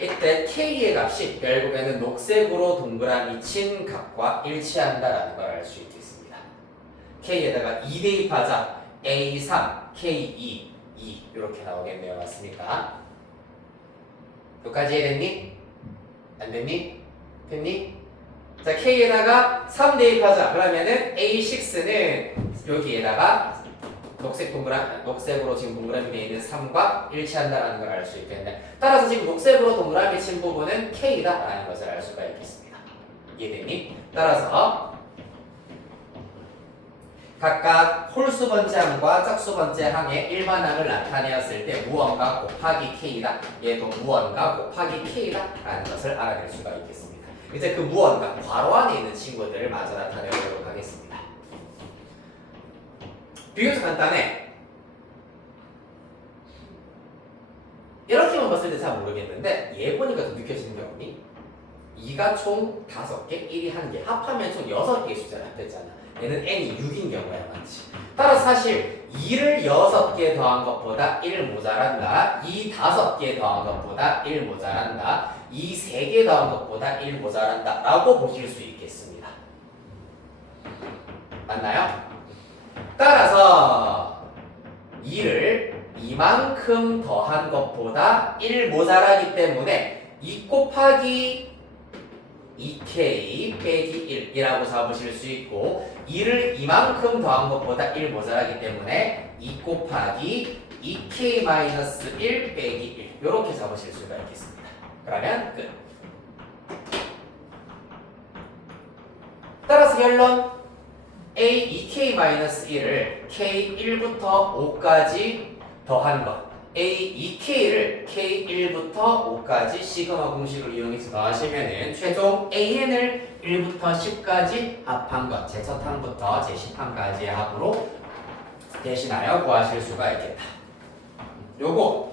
이때 k의 값이 결국에는 녹색으로 동그라미 친 값과 일치한다라는 걸 알 수 있겠습니다. k에다가 2 대입하자. a3, k2, 2 이렇게 나오겠네요. 맞습니까? 여기까지 이해됐니? 안 됐니? 됐니? 자, k에다가 3 대입하자. 그러면은 a6는 여기에다가 녹색으로 지금 동그라미 되어 있는 3과 일치한다는 걸 알 수 있겠는데, 따라서 지금 녹색으로 동그라미 친 부분은 k다라는 것을 알 수가 있겠습니다. 이해됐니? 따라서 각각 홀수 번째 항과 짝수 번째 항의 일반항을 나타내었을 때 무언가 곱하기 k다, 얘도 무언가 곱하기 k다 라는 것을 알아낼 수가 있겠습니다. 이제 그 무언가 괄호 안에 있는 친구들을 마저 나타내보도록 하겠습니다. 비교적 간단해. 이렇게만 봤을 때 잘 모르겠는데 얘 보니까 좀 느껴지는 게 없니? 2가 총 5개, 1이 1개, 합하면 총 6개의 숫자를 합했잖아. 얘는 n이 6인 경우야, 맞지? 따라서 사실 2를 6개 더한 것보다 1 모자란다, 2 5개 더한 것보다 1 모자란다, 2 3개 더한 것보다 1 모자란다 라고 보실 수 있겠습니다. 맞나요? 따라서 2를 이만큼 더한 것보다 1 모자라기 때문에 2 곱하기 2k 빼기 1이라고 잡으실 수 있고, 2를 이만큼 더한 것보다 1 모자라기 때문에 2 곱하기 2k-1 빼기 1 이렇게 잡으실 수가 있겠습니다. 그러면 끝. 따라서 결론 a 2k-1을 k1부터 5까지 더한 것, a 2k를 k1부터 5까지 시그마 공식을 이용해서 더하시면은 최종 an을 1부터 10까지 합한 것, 제 첫 항부터 제 10항까지의 합으로 대신하여 구하실 수가 있겠다. 요거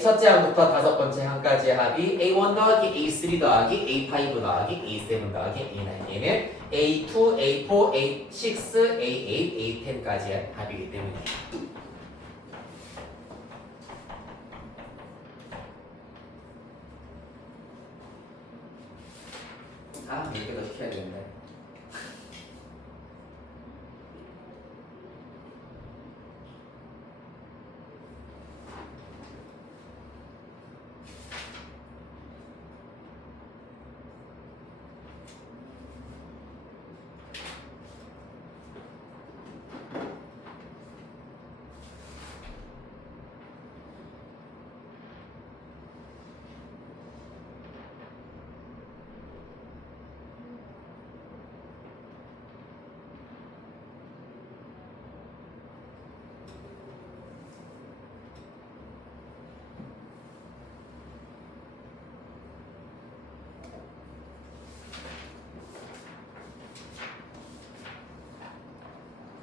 첫째 항부터 다섯 번째 항까지의 합이 a1 더하기 a3 더하기 a5 더하기 a7 더하기 a9, 얘는 a2, a4, a6, a8, a10까지의 합이기 때문에 이렇게 더 시켜야 되는데.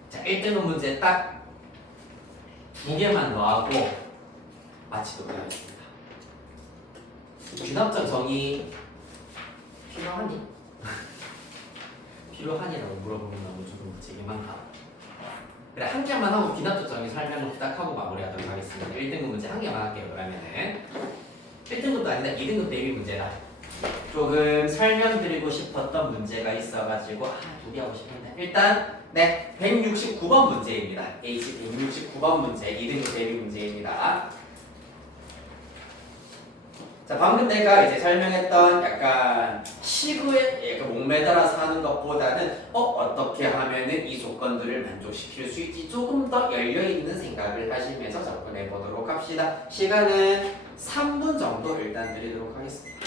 자, 1등급 문제 딱 2개만 더하고 마치도록 하겠습니다. 귀납점 정의 필요하니? 필요하니라고 물어보면 너무 조금 무책임한가? 그래, 한 개만 하고 귀납점 정의 설명을 부탁하고 마무리하도록 하겠습니다. 1등급 문제 한 개만 할게요. 그러면은 1등급도 아니다, 2등급 대비 문제다. 조금 설명드리고 싶었던 문제가 있어가지고 2개 하고 싶은데 일단 169번 문제입니다. AC 169번 문제 2등급 대비 문제입니다. 자, 방금 내가 이제 설명했던 약간 시구에 약간 목매달아서 하는 것보다는 어떻게 하면은 이 조건들을 만족시킬 수 있지, 조금 더 열려있는 생각을 하시면서 접근해 보도록 합시다. 시간은 3분 정도 일단 드리도록 하겠습니다.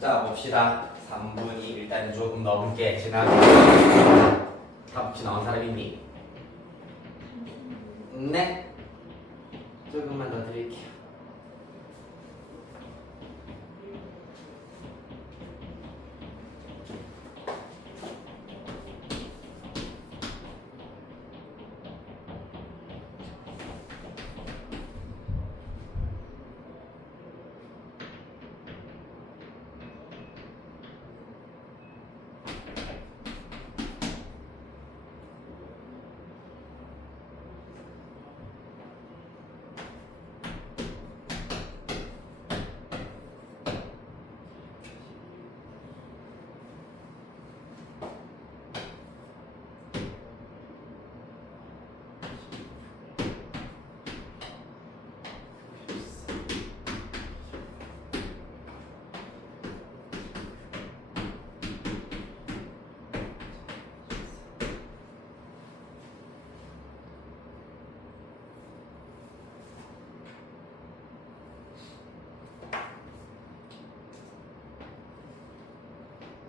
자, 봅시다. 3분이 일단 조금 넘게 지나고 다 혹시 나온 사람 있니? 네. 조금만 더 드릴게요.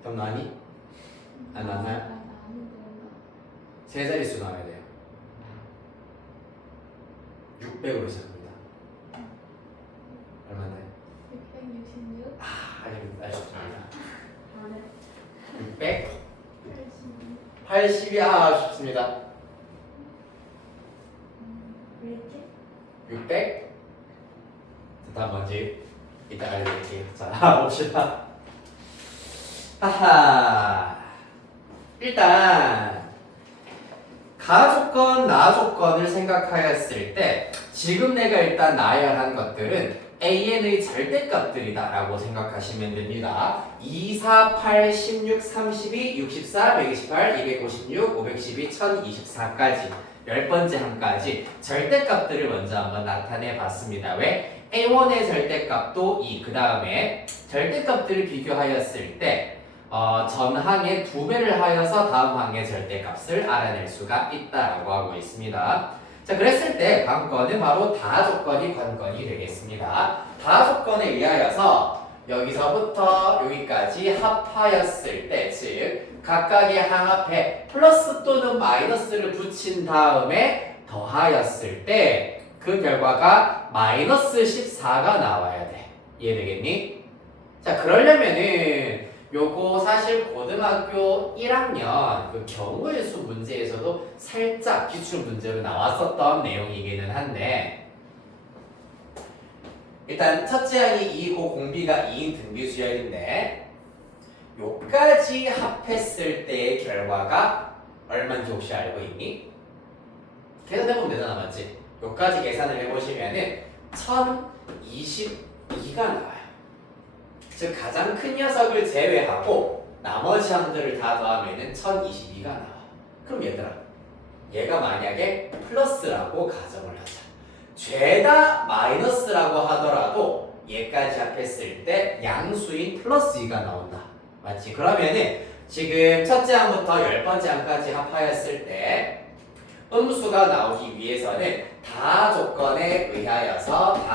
그럼 나니? 안 나나요? 세 자릿수 나와야 돼요. 600으로 시작합니다. 얼마나요? 666. 아쉽습니다. 80. 680이 아쉽습니다. 이렇게? 600? 다음 뭔지 이따 알려드릴게요. 자, 봅시다. 하하. 일단 가조건, 나조건을 생각하였을 때 지금 내가 일단 나열한 것들은 AN의 절대값들이다 라고 생각하시면 됩니다. 2, 4, 8, 16, 32, 64, 128, 256, 512, 1024까지 10번째 함까지 절대값들을 먼저 한번 나타내 봤습니다. 왜? A1의 절대값도 2, 그 다음에 절대값들을 비교하였을 때 전항의 2배를 하여서 다음 항의 절대값을 알아낼 수가 있다라고 하고 있습니다. 자, 그랬을 때 관건은 바로 다조건이 관건이 되겠습니다. 다조건에 의하여서 여기서부터 여기까지 합하였을 때, 즉 각각의 항 앞에 플러스 또는 마이너스를 붙인 다음에 더하였을 때 그 결과가 마이너스 14가 나와야 돼. 이해되겠니? 자, 그러려면은 요거 사실 고등학교 1학년 그 경우의 수 문제에서도 살짝 기출 문제로 나왔었던 내용이기는 한데, 일단 첫째 항이 2이고 공비가 2인 등비수열인데 요까지 합했을 때의 결과가 얼마인지 혹시 알고 있니? 계산해보면 되잖아, 맞지? 요까지 계산을 해보시면은 1022가 나와요. 즉 가장 큰 녀석을 제외하고 나머지 항들을 다 더하면은 1022가 나와. 그럼 얘들아, 얘가 만약에 플러스라고 가정을 하자. 죄다 마이너스라고 하더라도 얘까지 합했을 때 양수인 플러스 2가 나온다. 맞지? 그러면은 지금 첫째 항부터 10번째 항까지 합하였을 때 음수가 나오기 위해서는 다조건에 의하여서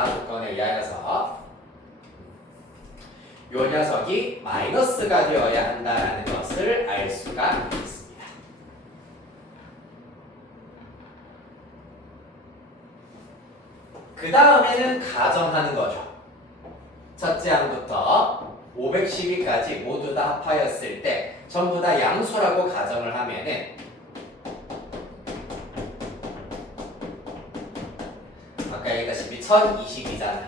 요 녀석이 마이너스가 되어야 한다는 것을 알 수가 있습니다. 그 다음에는 가정하는 거죠. 첫째 항부터 512까지 모두 다 합하였을 때 전부 다 양수라고 가정을 하면은 아까 얘기했다시피 1022잖아.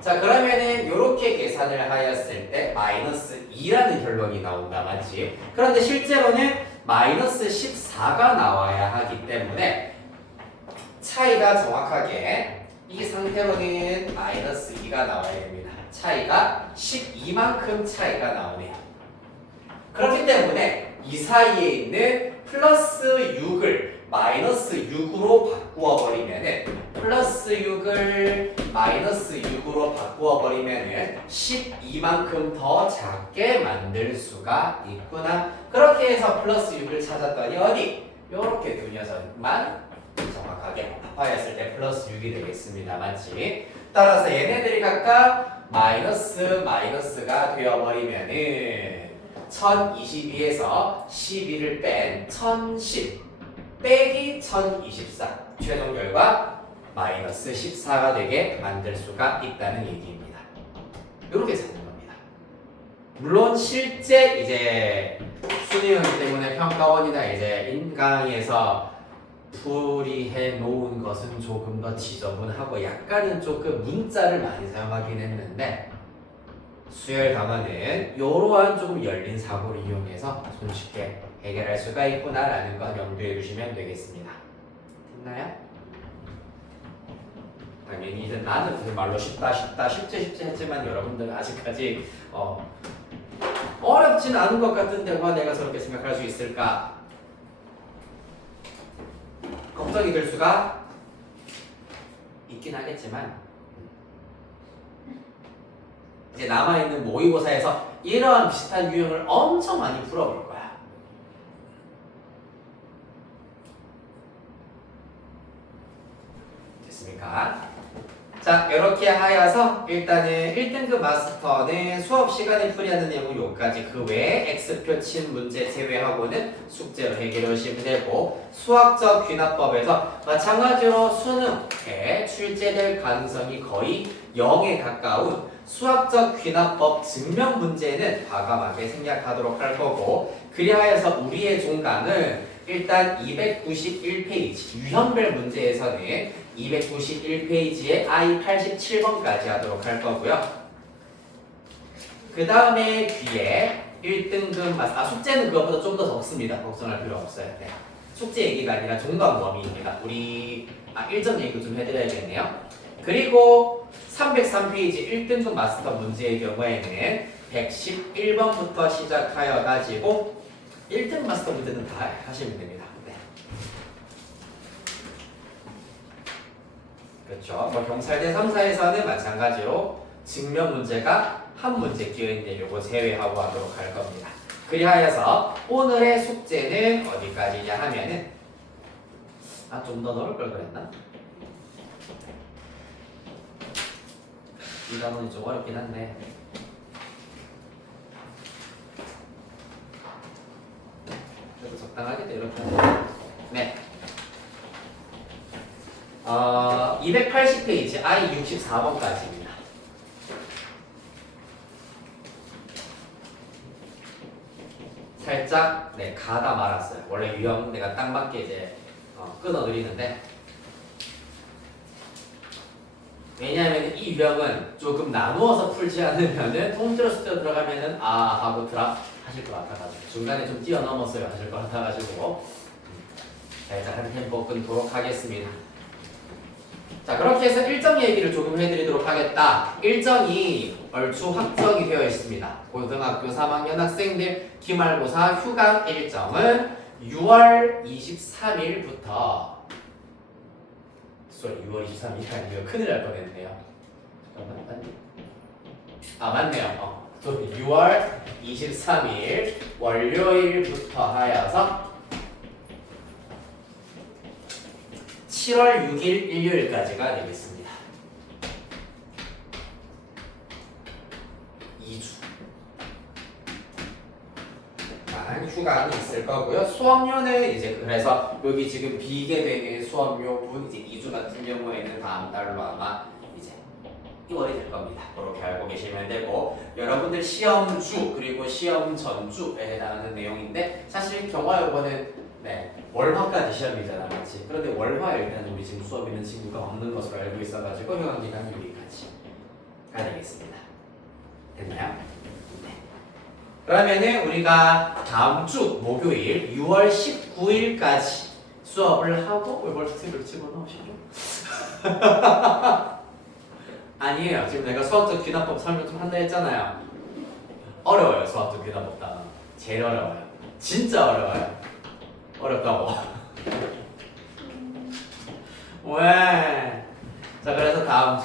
자, 그러면은 이렇게 계산을 하였을 때 마이너스 2라는 결론이 나온다, 맞지? 그런데 실제로는 마이너스 14가 나와야 하기 때문에 차이가 정확하게 이 상태로는 마이너스 2가 나와야 됩니다. 차이가 12만큼 차이가 나오네요. 그렇기 때문에 이 사이에 있는 플러스 6을 마이너스 6으로 바꾸어 버리면은 플러스 6을 마이너스 6으로 바꾸어 버리면은 12만큼 더 작게 만들 수가 있구나. 그렇게 해서 플러스 6을 찾았더니 어디? 요렇게 두 녀석만 정확하게 합하였을 때 플러스 6이 되겠습니다. 맞지? 따라서 얘네들이 각각 마이너스가 되어버리면은 1022에서 12를 뺀 1010 빼기 1024 최종 결과 마이너스 14가 되게 만들 수가 있다는 얘기입니다. 이렇게 찾는 겁니다. 물론 실제 이제 수능 때문에 평가원이나 이제 인강에서 풀이해 놓은 것은 조금 더 지저분하고 약간은 조금 문자를 많이 사용하긴 했는데 수열 강화는 이러한 조금 열린 사고를 이용해서 손쉽게 해결할 수가 있구나라는 거 염두에 두시면 되겠습니다. 됐나요? 당연히 이제 나는 정말로 쉽지 했지만 여러분들은 아직까지 어렵지는 않은 것 같은데 와 내가 저렇게 생각할 수 있을까? 걱정이 될 수가 있긴 하겠지만 이제 남아있는 모의고사에서 이러한 비슷한 유형을 엄청 많이 풀어볼 거야. 됐습니까? 자, 이렇게 하여서 일단은 1등급 마스터는 수업 시간에 풀이하는 내용은 여기까지. 그 외에 X표 친 문제 제외하고는 숙제로 해결해 오시면 되고, 수학적 귀납법에서 마찬가지로 수능에 출제될 가능성이 거의 0에 가까운 수학적 귀납법 증명 문제는 과감하게 생략하도록 할 거고, 그리하여서 우리의 종강은 일단 291페이지 유형별 문제에서는 291페이지에 I87번까지 하도록 할 거고요. 그 다음에 뒤에 1등급 숙제는 그것보다 좀 더 적습니다. 걱정할 필요 없어요. 네. 숙제 얘기가 아니라 종강 범위입니다. 우리 일정 얘기도 좀 해드려야겠네요. 그리고 303페이지 1등급 마스터 문제의 경우에는 111번부터 시작하여 가지고 1등 마스터 문제는 다 하시면 됩니다. 네. 그렇죠. 뭐 경찰대 3사에서는 마찬가지로 증명 문제가 한 문제 끼어있는 요거 제외하고 하도록 할 겁니다. 그리하여서 오늘의 숙제는 어디까지냐 하면은 좀 더 넣을 걸 그랬나? 이 단원이 좀 어렵긴 한데 그래도 적당하게 이렇게 하면 네. 280페이지 I64번까지입니다. 살짝 가다 말았어요. 원래 유형 내가 딱 맞게 이제 끊어드리는데 왜냐하면 이 유형은 조금 나누어서 풀지 않으면은 통째로 숙제로 들어가면은 하고 하실 것 같아가지고 중간에 좀 뛰어넘었어요 하실 것 같아가지고 살짝 한 템포 끊도록 하겠습니다. 자, 그렇게 해서 일정 얘기를 조금 해드리도록 하겠다. 일정이 얼추 확정이 되어 있습니다. 고등학교 3학년 학생들 기말고사 휴강 일정은 6월 23일부터 6월 23일이 아니고 큰일 날 뻔했네요. 맞네요. 6월 23일 월요일부터 하여서 7월 6일 일요일까지가 되겠습니다. 2주 휴가는 있을 거고요. 수업료는 이제 그래서 여기 지금 비게 되는 수업료분 이제 2주 같은 경우에는 다음 달로 아마 이제 2월이 될 겁니다. 그렇게 알고 계시면 되고 여러분들 시험주 그리고 시험 전주에 해당하는 내용인데 사실 경화여고는 월화까지 시험이잖아, 맞지? 그런데 월화 일단 우리 지금 수업 있는 친구가 없는 것으로 알고 있어가지고 휴강 기간 여기까지가 되겠습니다. 됐나요? 네. 그러면은 우리가 다음 주 목요일 6월 19일까지 수업을 하고 월벌스를 집어넣으시죠? 아니에요. 지금 내가 수학적 귀납법 설명 좀 한다 했잖아요. 어려워요. 수학적 귀납법 단어. 제일 어려워요. 진짜 어려워요. 어렵다고. 왜? 자, 그래서 다음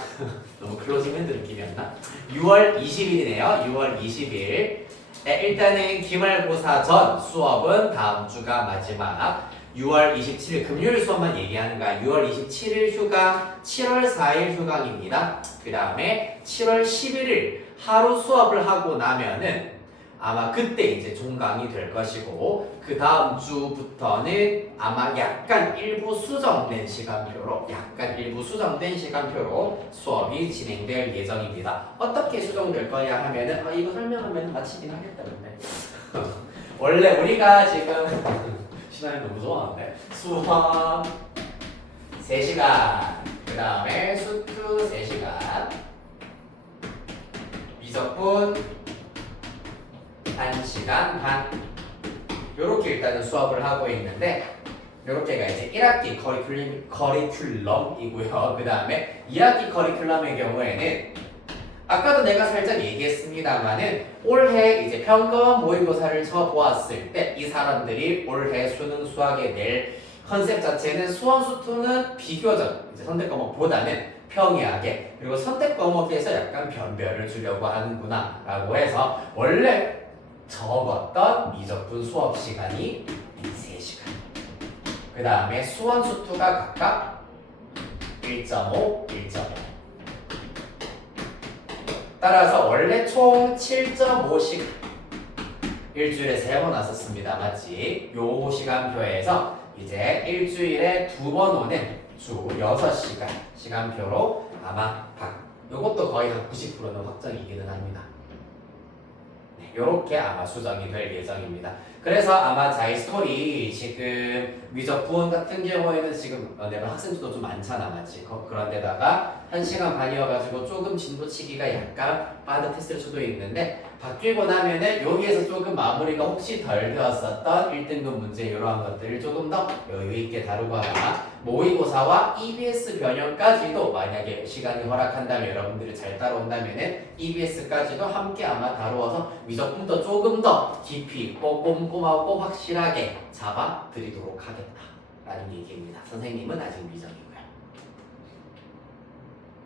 너무 클로징 핸드 느낌이었나? 6월 20일이네요. 6월 20일. 일단은 기말고사 전 수업은 다음 주가 마지막 6월 27일 금요일 수업만 얘기하는 거야. 6월 27일 휴강, 7월 4일 휴강입니다. 그 다음에 7월 11일 하루 수업을 하고 나면은 아마 그때 이제 종강이 될 것이고 그 다음 주부터는 아마 약간 일부 수정된 시간표로 수업이 진행될 예정입니다. 어떻게 수정될 거냐 하면은 이거 설명하면 마치긴 하겠다 근데 원래 우리가 지금 시간이 너무 좋아하는데 수학 3시간 그 다음에 수투 3시간 미적분 1시간 반 요렇게 일단은 수업을 하고 있는데 요렇게가 이제 1학기 커리큘럼이고요. 그 다음에 2학기 커리큘럼의 경우에는 아까도 내가 살짝 얘기했습니다만은 올해 이제 평가원 모의고사를 쳐보았을 때 이 사람들이 올해 수능 수학에 낼 컨셉 자체는 수원 수투는 비교적 이제 선택 과목보다는 평이하게 그리고 선택 과목에서 약간 변별을 주려고 하는구나 라고 해서 원래 적었던 미적분 수업 시간이 3시간 그 다음에 수원 수투가 각각 1.5, 1.5 따라서 원래 총 7.5시간 일주일에 3번 왔었습니다. 맞지? 요 시간표에서 이제 일주일에 2번 오는 주 6시간 시간표로 아마 요것도 거의 한 90%는 확정이기는 합니다. 네, 요렇게 아마 수정이 될 예정입니다. 그래서 아마 자이스토리 지금 미적분 같은 경우에는 지금 내가 학생 수도 좀 많잖아 맞지? 그런데다가 1시간 반이어가지고 조금 진도치기가 약간 빠듯했을 수도 있는데 바뀌고 나면은 여기에서 조금 마무리가 혹시 덜 되었었던 1등급 문제 이러한 것들을 조금 더 여유있게 다루거나 모의고사와 EBS 변형까지도 만약에 시간이 허락한다면 여러분들이 잘 따라온다면은 EBS까지도 함께 아마 다루어서 미적분도 조금 더 깊이 있고 꼼꼼하고 확실하게 잡아드리도록 하겠다라는 얘기입니다. 선생님은 아직 미정이고요.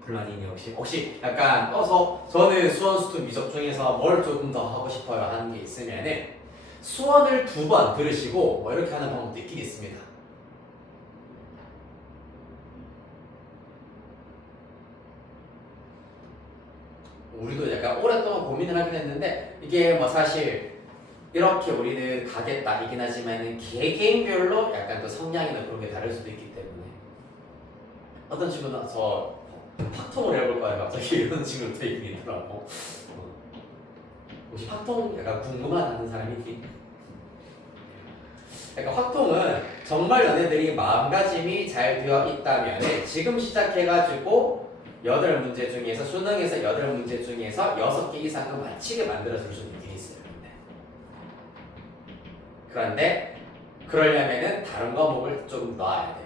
불만이니 혹시 약간 저는 수원 수투 미적 중에서 뭘 조금 더 하고 싶어요 하는 게 있으면은 수원을 2번 들으시고 뭐 이렇게 하는 방법도 있긴 있습니다. 우리도 약간 오랫동안 고민을 하긴 했는데 이게 뭐 사실 이렇게 우리는 가겠다 이긴 하지만은 개개인별로 약간 그 성향이나 그런 게 다를 수도 있기 때문에 어떤 친구는 저 팍통을 해볼 거야 갑자기 이런 친구도 되게 있더라고. 혹시 팍통 약간 궁금하다는 사람이 있니? 그러니까 확통은 정말 너네들이 마음가짐이 잘 되어 있다면 지금 시작해가지고 8문제 중에서 수능에서 8문제 중에서 6개 이상은 맞히게 만들어줄 수 있는 게 있어요. 그런데 그러려면은 다른 과목을 조금 넣어야 돼요.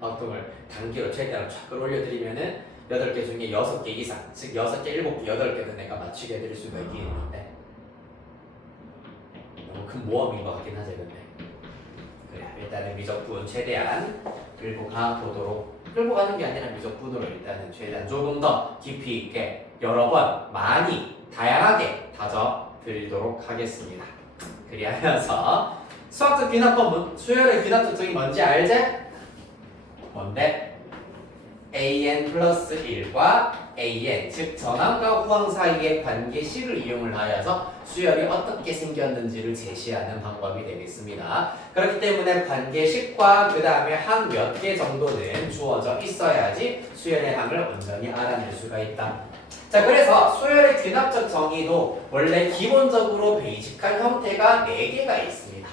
확통을 단기로 최대한 쫙 끌어올려드리면은 8개 중에 6개 이상, 즉 6개, 7개, 8개는 내가 맞추게 해드릴 수가 있긴 있는데 너무 큰 모험인 것 같긴 하지 근데 그래 일단은 미적분 최대한 끌고 가보도록 끌고 가는 게 아니라 미적분으로 일단은 최대한 조금 더 깊이 있게 여러 번 많이 다양하게 다져드리도록 하겠습니다. 그리하여서 수학적 귀납법 수열의 귀납 특징이 뭔지 알지? 뭔데? an 플러스 1과 an 즉 전항과 후항 사이의 관계식을 이용을 하여서 수열이 어떻게 생겼는지를 제시하는 방법이 되겠습니다. 그렇기 때문에 관계식과 그 다음에 항 몇 개 정도는 주어져 있어야지 수열의 항을 온전히 알아낼 수가 있다. 자 그래서 수열의 귀납적 정의도 원래 기본적으로 베이직한 형태가 4개가 있습니다.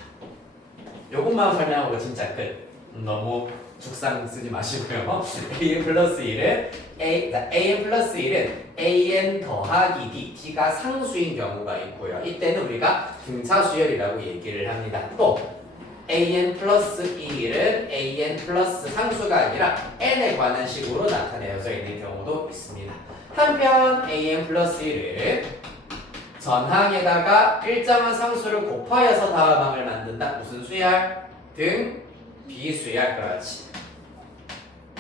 요것만 설명하고 진짜 끝. 너무 죽상 쓰지 마시고요. an 플러스 1은 an 플러스 1은 an 더하기 d, d가 상수인 경우가 있고요. 이때는 우리가 등차 수열이라고 얘기를 합니다. 또 an 플러스 1은 an 플러스 상수가 아니라 n에 관한 식으로 나타내어져 있는 경우도 있습니다. 한편 an 플러스 1은 전항에다가 일정한 상수를 곱하여서 다음 항을 만든다. 무슨 수열? 등 비수열. 그렇지.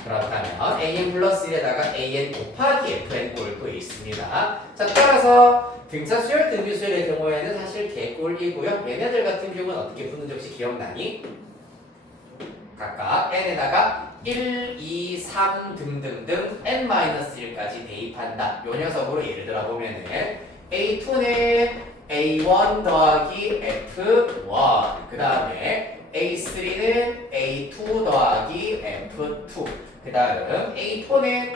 그렇다면 an 플러스 1에다가 an 곱하기 fn 꼴도 있습니다. 자 따라서 등차 수열 등 비수열의 경우에는 사실 개꼴이고요. 얘네들 같은 경우는 어떻게 푸는지 혹시 기억나니? 각각 n에다가 1, 2, 3 등등등 n-1까지 대입한다. 요 녀석으로 예를 들어 보면은 A2는 A1 더하기 F1 그 다음에 A3는 A2 더하기 F2 그 다음 A4는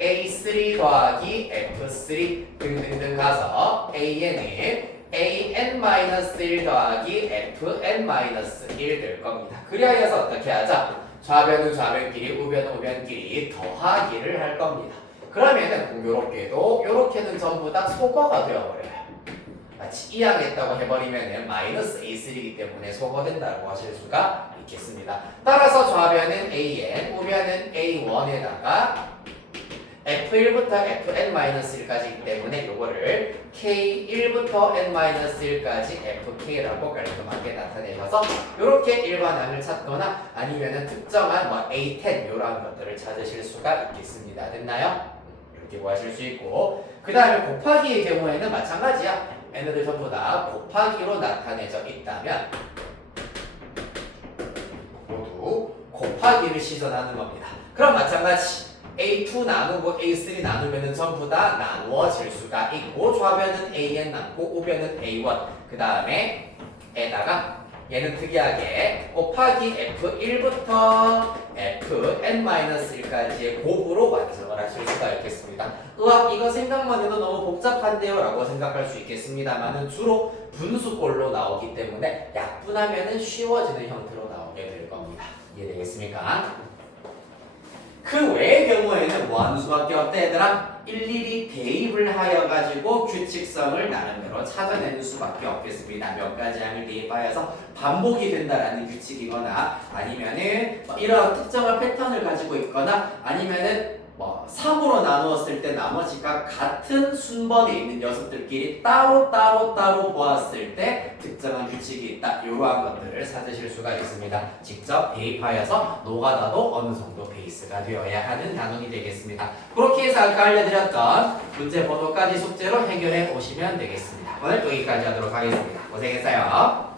A3 더하기 F3 등등등 가서 AN은 AN-1 더하기 FN-1 될 겁니다. 그리하여서 어떻게 하자? 좌변은 좌변끼리, 우변은 우변끼리 더하기를 할 겁니다. 그러면은 공교롭게도 요렇게는 전부 다 소거가 되어버려요. 마치 이항했다고 해버리면은 마이너스 A3이기 때문에 소거된다고 하실 수가 있겠습니다. 따라서 좌변은 AN, 우변은 A1에다가 F1부터 Fn-1까지이기 때문에 요거를 K1부터 N-1까지 FK라고 깔끔하게 나타내셔서 요렇게 일반항을 찾거나 아니면은 특정한 뭐 A10 요런 것들을 찾으실 수가 있겠습니다. 됐나요? 이렇게 구하실 수 있고 그 다음에 곱하기의 경우에는 마찬가지야. 얘네들 전부 다 곱하기로 나타내져 있다면 모두 곱하기를 시전하는 겁니다. 그럼 마찬가지 A2 나누고 A3 나누면은 전부 다 나누어질 수가 있고 좌변은 AN 남고 우변은 A1 그 다음에 에다가 얘는 특이하게 곱하기 F1부터 Fn-1까지의 곱으로 완성을 하실 수가 있겠습니다. 으악 이거 생각만 해도 너무 복잡한데요 라고 생각할 수 있겠습니다만은 주로 분수꼴로 나오기 때문에 약분하면은 쉬워지는 형태로 나오게 될 겁니다. 이해되겠습니까? 그 외의 경우에는 뭐 하는 수밖에 없다 얘들아? 일일이 대입을 하여 가지고 규칙성을 나름대로 찾아내는 수밖에 없겠습니다. 몇 가지 항을 대입하여서 반복이 된다라는 규칙이거나 아니면은 이런 특정한 패턴을 가지고 있거나 아니면은 뭐 3으로 나누었을 때 나머지가 같은 순번에 있는 녀석들끼리 따로 보았을 때 특정한 규칙이 있다. 이러한 것들을 찾으실 수가 있습니다. 직접 대입하여서 노가다도 어느 정도 베이스가 되어야 하는 단원이 되겠습니다. 그렇게 해서 아까 알려드렸던 문제 번호까지 숙제로 해결해 오시면 되겠습니다. 오늘 여기까지 하도록 하겠습니다. 고생했어요.